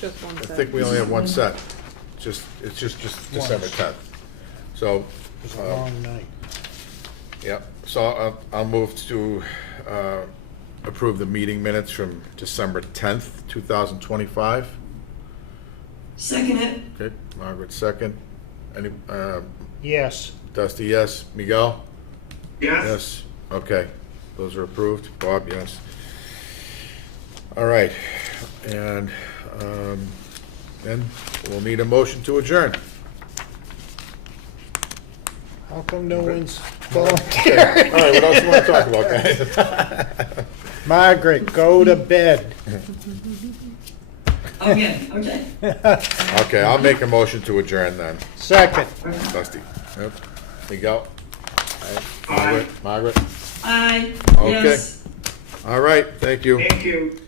Just one I set. think we only have one set. It's just December 10th. So, It's a long night. yeah, so I'll move to approve the meeting minutes from December 10th, 2025. Second it. Okay, Margaret, second. Any, Yes. Dusty, yes. Miguel? Yes? Yes. Okay, those are approved. Bob, yes. All right, and then we'll need a motion to adjourn. How come no one's All volunteering? right, what else do you want to talk about, guys? Margaret, go to bed. Oh, yeah, okay. Okay, I'll make a motion to adjourn then. Second. Dusty. Yep. Miguel? Aye. Margaret? Aye, Okay. yes. All right, thank you. Thank you.